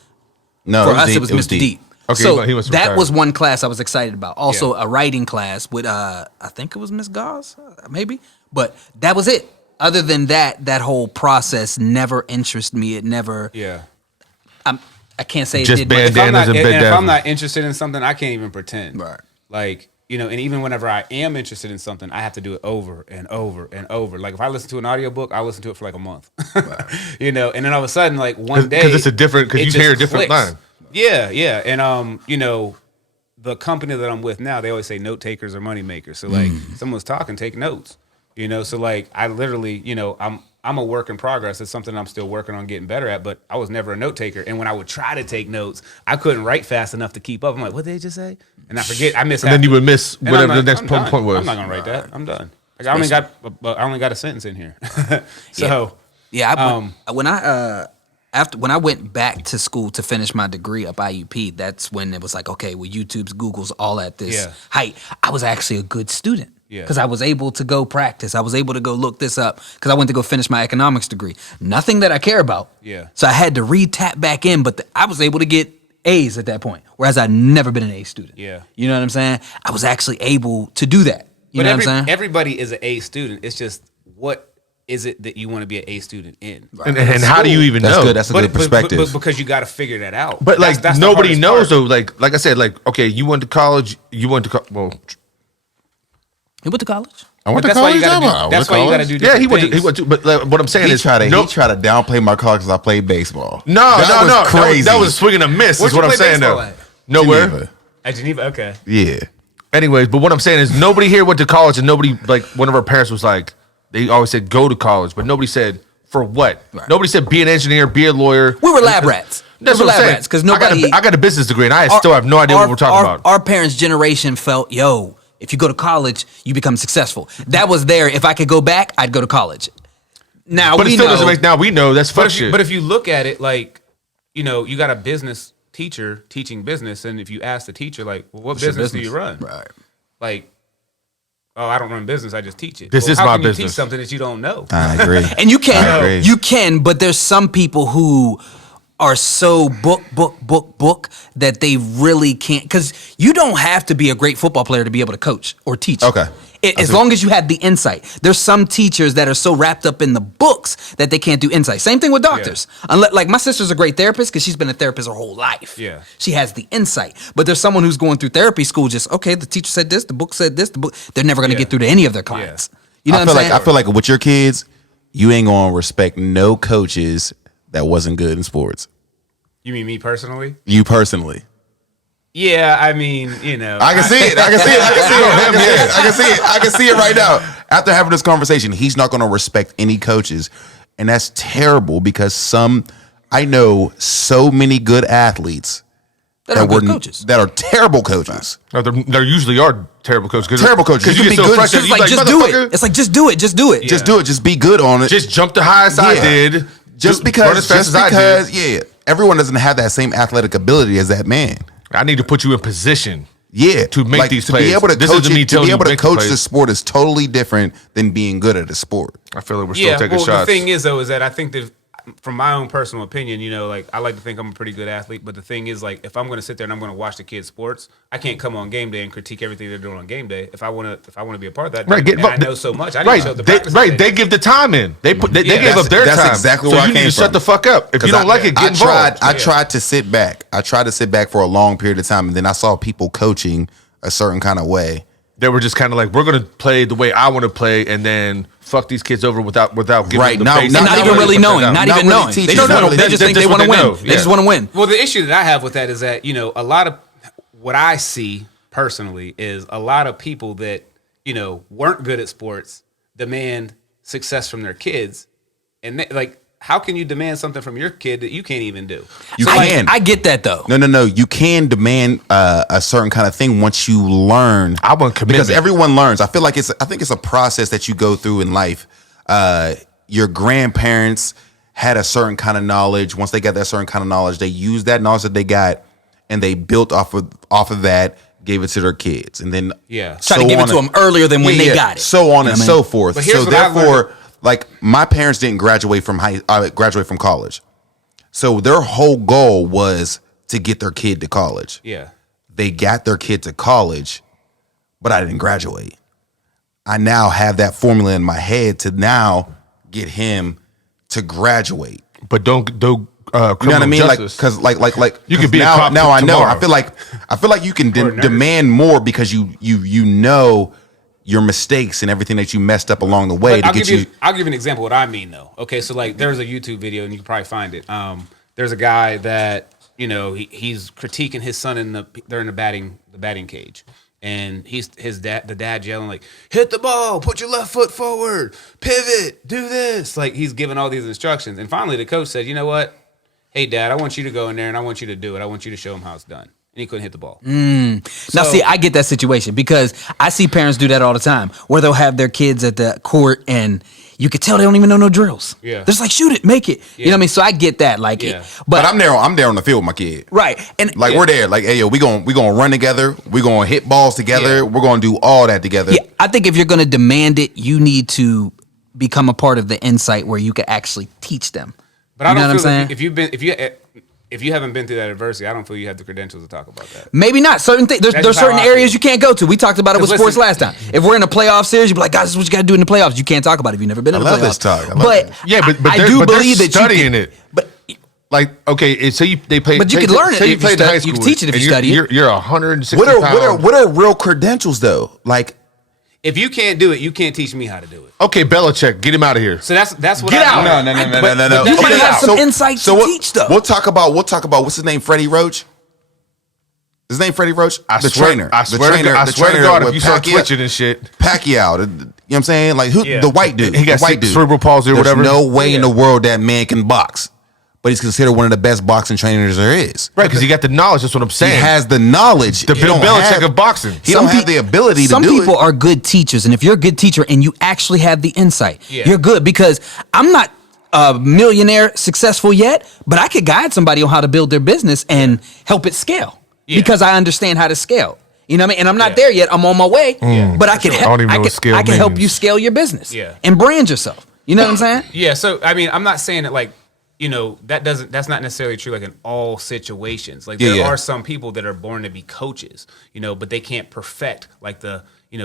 No, For us, it was Mr. Deep. Okay, so he was that retired. was one class I was excited about. Also, Yeah. a writing class with I think it was Miss Gauze, maybe. But that was it. Other than that, that whole process never interested me. It never. Yeah. I can't say Just it did. but If I'm Bandanas not, and and if bedazzles. I'm not interested in something, I can't even pretend. Right. Like, and even whenever I am interested in something, I have to do it over and over and over. Like if I listen to an audiobook, I listen to it for like a month. And then all of a sudden, like one day, 'Cause it's a different- 'cause it you just hear a different clicks. line. Yeah, yeah. And the company that I'm with now, they always say note takers are money makers. So like someone's talking, take notes. So like I literally, I'm a work in progress. It's something I'm still working on getting better at, but I was never a note taker. And when I would try to take notes, I couldn't write fast enough to keep up. I'm like, what did they just say? And I forget. I miss. And then you would miss and whatever I'm the like, next I'm done. point was. I'm not gonna write that. I'm done. Like, I only got a sentence in here. So when I went back to school to finish my degree up IUP, that's when it was like, okay, well, YouTube's, Google's all at this Yeah. height. I was actually a good student. Yeah. Because I was able to go practice. I was able to go look this up because I went to go finish my economics degree. Nothing that I care about. Yeah. So I had to re-tap back in, but I was able to get A's at that point, whereas I'd never been an A student. Yeah. You know what I'm saying? I was actually able to do that. You know what I'm saying? Everybody is an A student. It's just what is it that you want to be an A student in? And how do you even That's know? good. That's a good perspective. But because you got to figure that out. But like That's the nobody hardest knows part. though. Like I said, like okay, you went to college. You went to well, You went to college? I went But to that's why college. you got to I do. went That's to why you got to college. do. yeah, Different he went. things. He went to. But like, what I'm saying He is, tried to no, he tried to downplay my college because I played baseball. no, That no, was no. crazy. That was a swing and a miss. Where'd Is what you I'm play saying baseball though. at? Nowhere. Geneva. At Geneva, okay. Yeah. Anyways, but what I'm saying is nobody here went to college, and nobody like one of our parents was like, they always said go to college, but nobody said for what. Right. Nobody said be an engineer, be a lawyer. We were lab rats. That's we were what I'm lab saying. rats because nobody. I got a business degree, and I still have no idea what we're talking about. Our parents' generation felt, yo, if you go to college, you become successful. That was there. If I could go back, I'd go to college. Now But it we still know. doesn't make. Now we know that's fuck But shit. if you look at it, like, you got a business teacher teaching business, and if you ask the teacher, like, well, what your business do you business? run? Right. Like, oh, I don't run business. I just teach it. This is how my can you business. teach something that you don't know? I agree. And you I agree. can, but there's some people who are so book that they really can't. Because you don't have to be a great football player to be able to coach or teach. Okay. As long as you have the insight. There's some teachers that are so wrapped up in the books that they can't do insight. Same thing with doctors. Unless, like my sister's a great therapist because she's been a therapist her whole life. Yeah. She has the insight. But there's someone who's going through therapy school just, okay, the teacher said this, the book said this, they're never going to Yeah. get through to any of their clients. You know I what feel I'm saying? like with your kids, you ain't gonna respect no coaches that wasn't good in sports. You mean me personally? You personally. Yeah, I mean, I can see it. I can see it. I can see it. I can see it. I can see it. I can see it right now. After having this conversation, he's not gonna respect any coaches. And that's terrible because I know so many good athletes That are good coaches. that are terrible coaches. No, there usually are terrible coaches. Terrible coaches. Because You you can get be so good. frustrated. It's You It's like, just do it. It's like, just do it. Just do it. Just do it. Just be good on it. Just jump the highest I Yeah. did. Just Run as fast as I did. yeah, everyone doesn't have that same athletic ability as that man. I need to put you in position. Yeah, To make these to plays. be able to This coach isn't me it, to telling be you able to to make the coach plays. the sport is totally different than being good at a sport. I feel like we're still Yeah, taking well, shots. the thing is, though, is that I think that from my own personal opinion, like I like to think I'm a pretty good athlete, but the thing is, like, if I'm going to sit there and I'm going to watch the kids' sports, I can't come on game day and critique everything they're doing on game day. If I want to be a part of that, Right, and I know so much. I need to show up to practice. They give the time in. They gave up their time. That's exactly so where I you need came to shut from. the fuck up. If you don't like it, get involved. I tried to sit back. I tried to sit back for a long period of time, and then I saw people coaching a certain kind of way. They were just kind of like, we're going to play the way I want to play, and then fuck these kids over without giving Right, them the pace. And not even really knowing. Not even really knowing. teaching. They just No, no, they just think that's they what want to they win. know. They just want to win. Well, the issue that I have with that is that, a lot of what I see personally is a lot of people that, weren't good at sports demand success from their kids. And how can you demand something from your kid that you can't even do? You can. I get that though. No. You can demand a certain kind of thing once you learn. I want commitment. Because everyone learns. I think it's a process that you go through in life. Your grandparents had a certain kind of knowledge. Once they got that certain kind of knowledge, they used that knowledge that they got, and they built off of that, gave it to their kids, and then Try to give it to them earlier than when they got it. So on and so forth. But here's So what I learned. therefore, like my parents didn't graduate from college, so their whole goal was to get their kid to college. Yeah. They got their kid to college, but I didn't graduate. I now have that formula in my head to now get him to graduate. But don't You know what I mean? Justice. Like, because You could be a now. cop Now I know. tomorrow. I feel like you can Or a nurse. demand more because you know your mistakes and everything that you messed up along the way But to get you. I'll give you an example of what I mean though. Okay, so like there's a YouTube video and you can probably find it. There's a guy that he's critiquing his son they're in the batting cage, and the dad yelling like, hit the ball, put your left foot forward, pivot, do this. Like he's giving all these instructions, and finally the coach said, you know what? Hey dad, I want you to go in there and I want you to do it. I want you to show him how it's done. And he couldn't hit the ball. Now, see, I get that situation because I see parents do that all the time where they'll have their kids at the court and you can tell they don't even know no drills. Yeah. They're just like, shoot it, make it. You know what I mean? So I get that. Like, Yeah. But I'm there on the field with my kid. right. And Like we're there. Like, hey yo, we gonna run together. We gonna hit balls together. Yeah. We're gonna do all that together. yeah, I think if you're going to demand it, you need to become a part of the insight where you can actually teach them. But I You know don't what I'm feel saying? like if you haven't been through that adversity, I don't feel you have the credentials to talk about that. Maybe not certain things. There's That's certain how I areas feel. you can't go to. We talked about it with 'Cause sports listen- last time. If we're in a playoff series, you be like, guys, this is what you got to do in the playoffs. You can't talk about it if you've never been in the love playoffs. this talk. I love But this. Yeah, but I they're- do but they're believe that studying you it. But Like, okay, say they play. But you say- can learn it say if you played in study- high you school can teach it if and you study it. You're 160 What pounds. are real credentials though? Like, If you can't do it, you can't teach me how to do it. Okay, Belichick, get him out of here. So that's what Get I out. learned. no. you might Okay, have some so- insight so to what- teach though. We'll talk about what's his name, Freddie Roach. His name Freddie Roach, the trainer. I swear to God, if you start twitching and shit. Pacquiao, you know what I'm saying? Like Yeah. the white dude. He got the white dude. cerebral palsy or There's whatever. no way in Yeah. the world that man can box. But he's considered one of the best boxing trainers there is. Right, because he got the knowledge. That's what I'm He saying. has the knowledge. the He Bill don't Belichick have- of boxing. He don't have the ability to do it. Some people are good teachers, and if you're a good teacher and you actually have the insight, Yeah. you're good. Because I'm not a millionaire successful yet, but I could guide somebody on how to build their business and help it scale Yeah. because I understand how to scale. You know what I mean? And I'm not Yeah. there yet. I'm on my way, but I can I don't even know what scale I can help means. you scale your business Yeah. and brand yourself. You know what I'm saying? Yeah, so I mean, I'm not saying that like, that's not necessarily true like in all situations. Like there Yeah. are some people that are born to be coaches, but they can't perfect like the,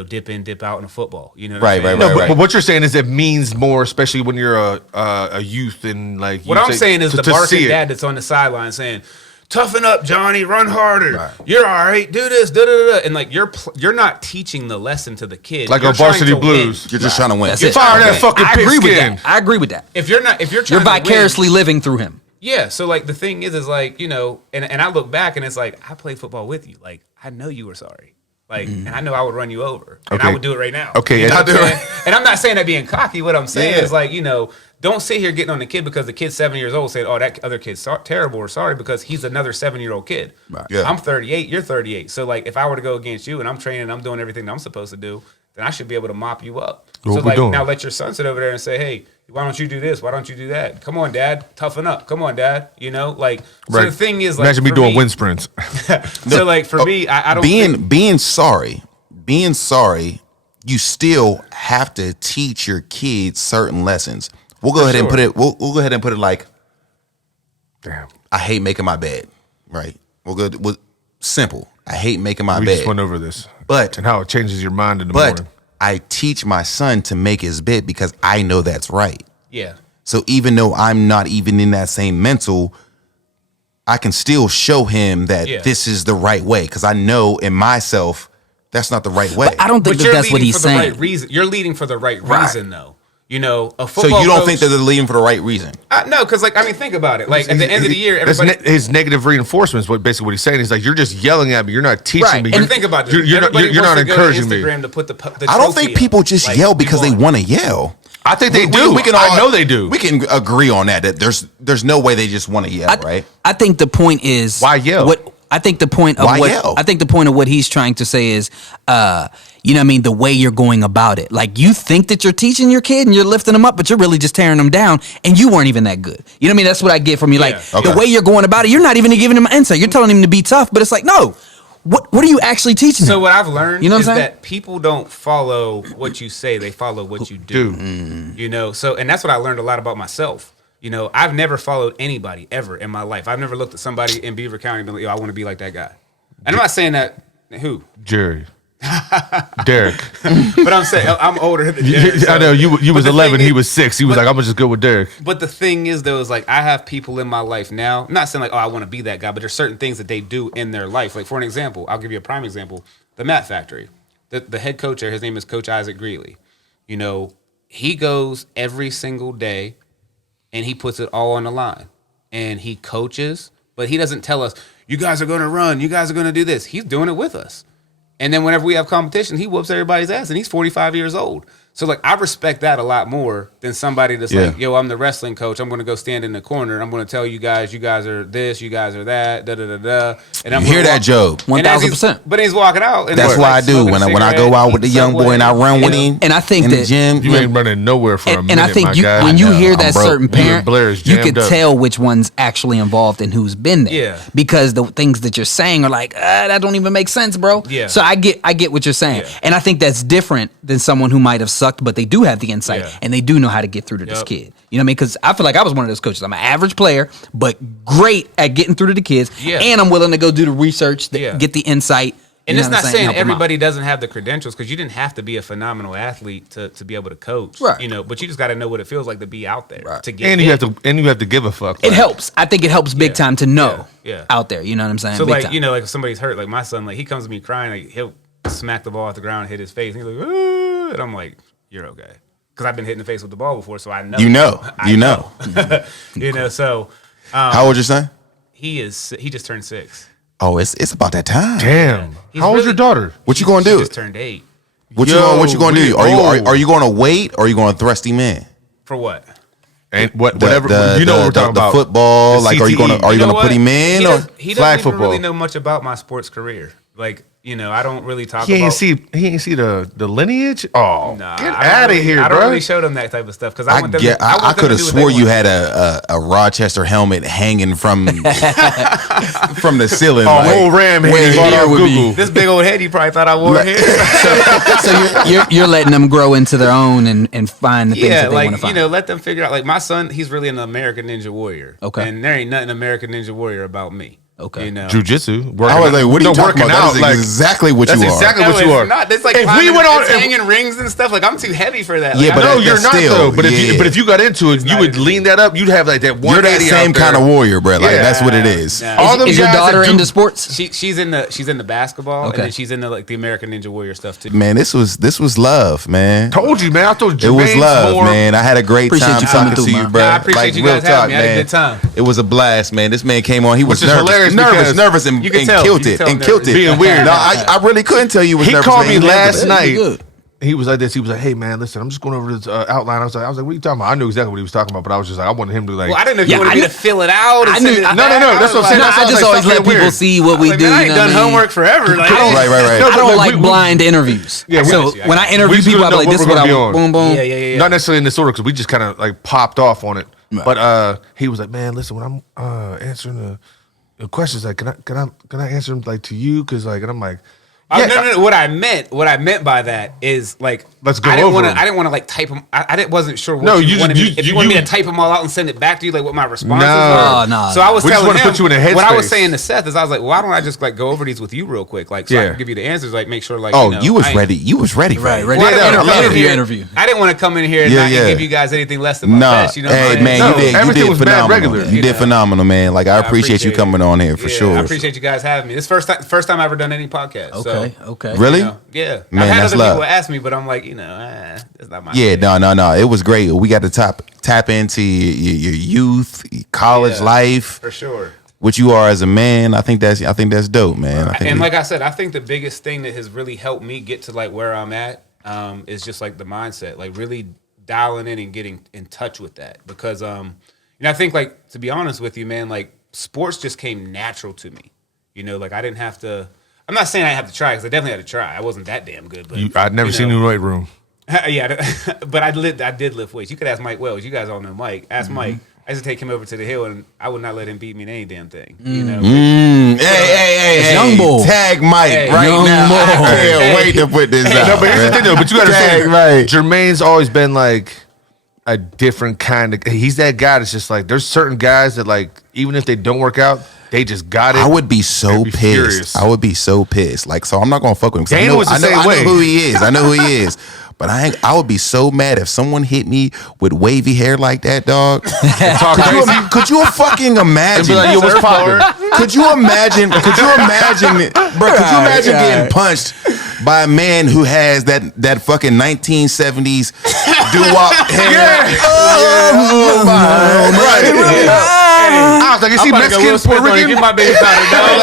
dip in, dip out in a football. You know what I'm Right, saying? right, No, right. but what you're saying is it means more, especially when you're a youth and like. What you I'm say- saying is to the see barking it. dad that's on the sideline saying, "Toughen up, Johnny. Run harder. Right. You're all right. Do this. Da da da." And like you're not teaching the lesson to the kid. Like You're on trying Varsity to win. Blues. You're just trying to win. That's You it. fire that Okay. fucking I agree with pigskin. that. I agree with that. If you're trying You're to win- vicariously living through him. Yeah, so like the thing is like, and I look back and it's like I played football with you. Like I know you were sorry. Like and I know I would run you over. And I Okay. would do it right now. Okay, You know and what I I'm do saying? And I'm not saying that being cocky. What I'm saying Yeah. is like, don't sit here getting on the kid because the kid's 7 years old saying, "Oh, that other kid's terrible" or sorry because he's another 7-year-old kid. Right. Yeah. I'm 38, you're 38. So like if I were to go against you and I'm training, I'm doing everything that I'm supposed to do, then I should be able to mop you up. What So we like doing? now let your son sit over there and say, "Hey, why don't you do this? Why don't you do that? Come on, Dad, toughen up. Come on, Dad." Like so Right. the thing is like Imagine me for doing wind sprints. So like for me, I don't think, being sorry, you still have to teach your kids certain lessons. We'll go ahead and sure. put it. We'll go ahead and put it like, Damn. I hate making my bed. Right. We'll go. Simple. I hate making my We bed. just went over this. But- and how it changes your mind in the But morning. I teach my son to make his bed because I know that's right. Yeah. So even though I'm not even in that same mental, I can still show him that Yeah. this is the right way because I know in myself that's not the right way. I don't think But that you're that's what leading he's for the saying. right reason. You're leading for the right Right. reason, though. You know, a So football you don't coach, think that they're leading for the right reason? no, because like I mean, think about it. Like at the end of the year, That's everybody. his negative reinforcement is what basically what he's saying. He's like, you're just yelling at me. You're not teaching Right. me. And You're, think about this. You're not, Everybody you're not wants to go to encouraging me. Instagram to put the I don't trophy think people up. just Like, yell we because they want to yell. I think they do. I know they do. We can agree on that. That there's no way they just want to yell, right? I think the point is Why yell? What I think the point of Why what yell? I think the point of what he's trying to say is, you know what I mean, the way you're going about it. Like you think that you're teaching your kid and you're lifting them up, but you're really just tearing them down, and you weren't even that good. You know what I mean? That's what I get from you. Like Okay. the way you're going about it, you're not even giving him insight. You're telling him to be tough, but it's like no. What are you actually teaching So him? what I've learned You know what is I'm saying? that people don't follow what you say; they follow what you do. You know, so and that's what I learned a lot about myself. You know, I've never followed anybody ever in my life. I've never looked at somebody in Beaver County and been like, "Yo, I want to be like that guy." And I'm not saying that who, Jerry. Derek. but I'm saying I'm older than Jared, so- I know you But was the 11, thing he is- was 6. He was but- like, I'm going to just go with Derek. But the thing is, though, is like I have people in my life now. I'm not saying like, oh, I want to be that guy, but there's certain things that they do in their life. Like for an example, I'll give you a prime example: the Mat Factory. The head coach there, his name is Coach Isaac Greeley. You know, he goes every single day, and he puts it all on the line, and he coaches. But he doesn't tell us, you guys are going to run, you guys are going to do this. He's doing it with us. And then whenever we have competition, he whoops everybody's ass, and he's 45 years old. So, like, I respect that a lot more than somebody that's like, yo, I'm the wrestling coach. I'm going to go stand in the corner. I'm going to tell you guys are this, you guys are that, da-da-da-da. And I'm You hear gonna that, Job? and as he's- 1000%. But he's walking out. And That's he's, what I like, do smoking when a I go cigarette, out with the eating young boy Subway. and I run with him. And I think in the that- gym. You ain't running nowhere for a minute, And I think my you, guy. when you know, hear I'm that broke. certain You and parent, Blair is you jammed could up. tell which one's actually involved and who's been there. Yeah. Because the things that you're saying are like, that don't even make sense, bro. Yeah. So I get what you're saying. Yeah. And I think that's different than someone who might have sucked, but they do have the insight Yeah. and they do know how to get through to this Yep. kid. You know what I mean? Because I feel like I was one of those coaches. I'm an average player, but great at getting through to the kids. Yeah. And I'm willing to go do the research, Yeah. get the insight. And you it's know what not I'm saying help 'em out. everybody doesn't have the credentials, because you didn't have to be a phenomenal athlete to be able to coach. Right. You know, but you just got to know what it feels like to be out there. Right. To get And you big. have to give a fuck. It Like, helps. I think it helps big Yeah. time to know Yeah. out there. You know what I'm saying? So Big like, time. you know, like if somebody's hurt, like my son, like he comes to me crying, like he'll smack the ball off the ground, hit his face, and he's like, "Ah," and I'm like, you're okay, because I've been hit in the face with the ball before, so I know. You know. I You know. You know, so How old your son? he just turned 6. Oh, it's about that time. Damn. He's How old's really- your daughter? What you gonna She do? just turned 8. What you Yo, gonna do? we Are you gonna wait or are you gonna thrust him in? For what? And whatever you know what we're talking the about. football. The Like, are you CTE. gonna You know put what? him in He or doesn't flag even football? really know much about my sports career. Like, you know, I don't really talk He about. ain't see the lineage? Oh, Nah, get I don't out of really- here, I don't bro. really show them that type of stuff because I I want them. get. to, I, want I them to could have do what swore they you want. had a Rochester helmet hanging from from the ceiling. A like, whole ram head where he bought here off would be. Google. This big old head. You probably thought I wore here. So you're letting them grow into their own and find the things Yeah, that they want to like find. you know, let them figure out. Like my son, he's really an American Ninja Warrior. Okay. and there ain't nothing American Ninja Warrior about me. Okay. you know. Jiu-jitsu. I was like, what are you talking working about? That is like, exactly what that's you are. exactly No, what you it's are. not. It's like if we climbing- went on, it's hanging rings and stuff. Like I'm too heavy for that. Like, Yeah, I but know no, you're that's not still- though. But yeah. if you got into it, you not would anything. lean that up. You'd have like that You're 180 that same out there. kind of warrior, bro. Like Yeah. that's what it is. Nah. All them is your guys that daughter do- into sports? she's in the basketball, Okay. and then she's into like the American Ninja Warrior stuff too. Man, this was love, man. Told you, man. I told It was Jermaine's love, more. man. I had a great Appreciate time you coming talking through, to you, man. bro. Nah, I appreciate like you real guys having talk, me. I had a man. good time. It was a blast, man. This man came on. He was Which is hilarious because nervous, and you can tell. killed You it, can tell and killed it. being weird. No, I really couldn't tell you was He nervous. called man. me He last handled it. night. good. He was like this. He was like, "Hey man, listen, I'm just going over this outline." I was like, "What are you talking about?" I knew exactly what he was talking about, but I was just like, I wanted him to like. Well, I didn't know if Yeah, you wanted I me knew- to fill it out. And I knew- send it no, back. no, that's what I'm saying. No, That I sounds just like always let something people weird. see what we Like, do. man, I you ain't know done what I mean? homework forever. Like, Right. No, I but, don't like, like we- blind interviews. Yeah, so we- when I we interview just people, wanna I'm know like, what "This is we're what I gonna be want." on. Boom, boom. Yeah. Not necessarily in this order because we just kind of like popped off on it. Right. But he was like, "Man, listen, when I'm answering the questions, like, can I answer them like to you? Because like, and I'm like, Yeah. No. What I meant by that is like, Let's go I didn't over want them. to. I didn't want to like type them. Wasn't sure what No, you wanted me. If you wanted me you- to type them all out and send it back to you, like what my responses No. were. No. So I was We just telling wanna him put you in a what I was headspace. saying to Seth is I was like, why don't I just like go over these with you real quick, like so I Yeah. can give you the answers, like make sure like. Oh, know, you was I- ready. You was ready. Right, Ready. ready. Well, I didn't wanna come in here- Interview. I didn't want to come in here and Yeah, not yeah. give you guys anything less than my Nah, best. You know, hey what I'm man, saying? No, you everything did was bad phenomenal. regular. You did phenomenal, man. Like I appreciate you appreciate coming on here for Yeah, sure. I appreciate you guys having me. This first time I've ever done any podcast. Okay, so, okay. Really? you know, yeah. Man, I've had that's other love. people ask me, but I'm like, that's not my Yeah, thing. no. It was great. We got to tap into your youth, your college Yeah, life, for sure. what you are as a man. I think that's dope, man. I think And like I said, I think the biggest thing that has really helped me get to like where I'm at is just like the mindset, like really dialing in and getting in touch with that. Because I think like to be honest with you, man, like sports just came natural to me. Like I didn't have to. I'm not saying I have to try because I definitely had to try. I wasn't that damn good, but I'd never seen you in the weight room. Yeah, but I did lift weights. You could ask Mike Wells. You guys all know Mike. Ask Mike. I used to take him over to the hill, and I would not let him beat me in any damn thing. Hey, Young Bull. tag Mike Hey, right Young now. I Bull. can't Hey. wait to put this out. No, but here's the thing, though. But you got to say, Tag right. Jermaine's always been like a different kind of. He's that guy that's just like. There's certain guys that like, even if they don't work out, they just got it. I would be so I'd be pissed. furious. I would be so pissed. Like, so I'm not gonna fuck with him. 'Cause Dana was the same I way. know who he is. I know who he is. But I would be so mad if someone hit me with wavy hair like that, dog. Talk crazy. Could you fucking imagine? Be like, yo, what's poppin'? Could you imagine, bro? Could you imagine getting punched by a man who has that fucking 1970s doo-wop hair? I was like, is he Mexican, Puerto Rican? Get my baby powder, dog.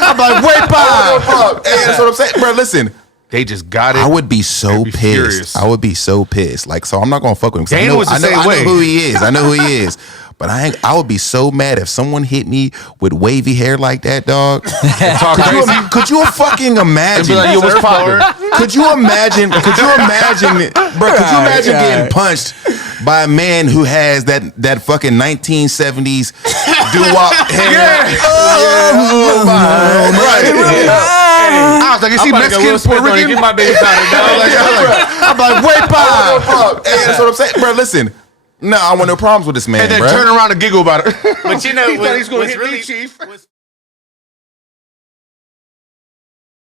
I'm like, wait, pop. Hey, that's what I'm saying, bro. Listen. They just got it. I would be so be pissed. furious. I would be so pissed. Like, so I'm not gonna fuck with him. 'Cause Dana was the same I way. know who he is. I know who he is. But I would be so mad if someone hit me with wavy hair like that, dog. Talk crazy. Could you fucking imagine? Be like, yo, what's poppin'? Could you imagine, bro? Could you imagine getting punched by a man who has that fucking 1970s doo-wop hair? I was like, is he Mexican, Puerto Rican? Get my baby powder, dog. I'm like, wait, pop. Hey, that's what I'm saying, bro. Listen, no, I want no problems with this man, And then bro. turn around and giggle about it. But He thought he was gonna what's hit me, Chief.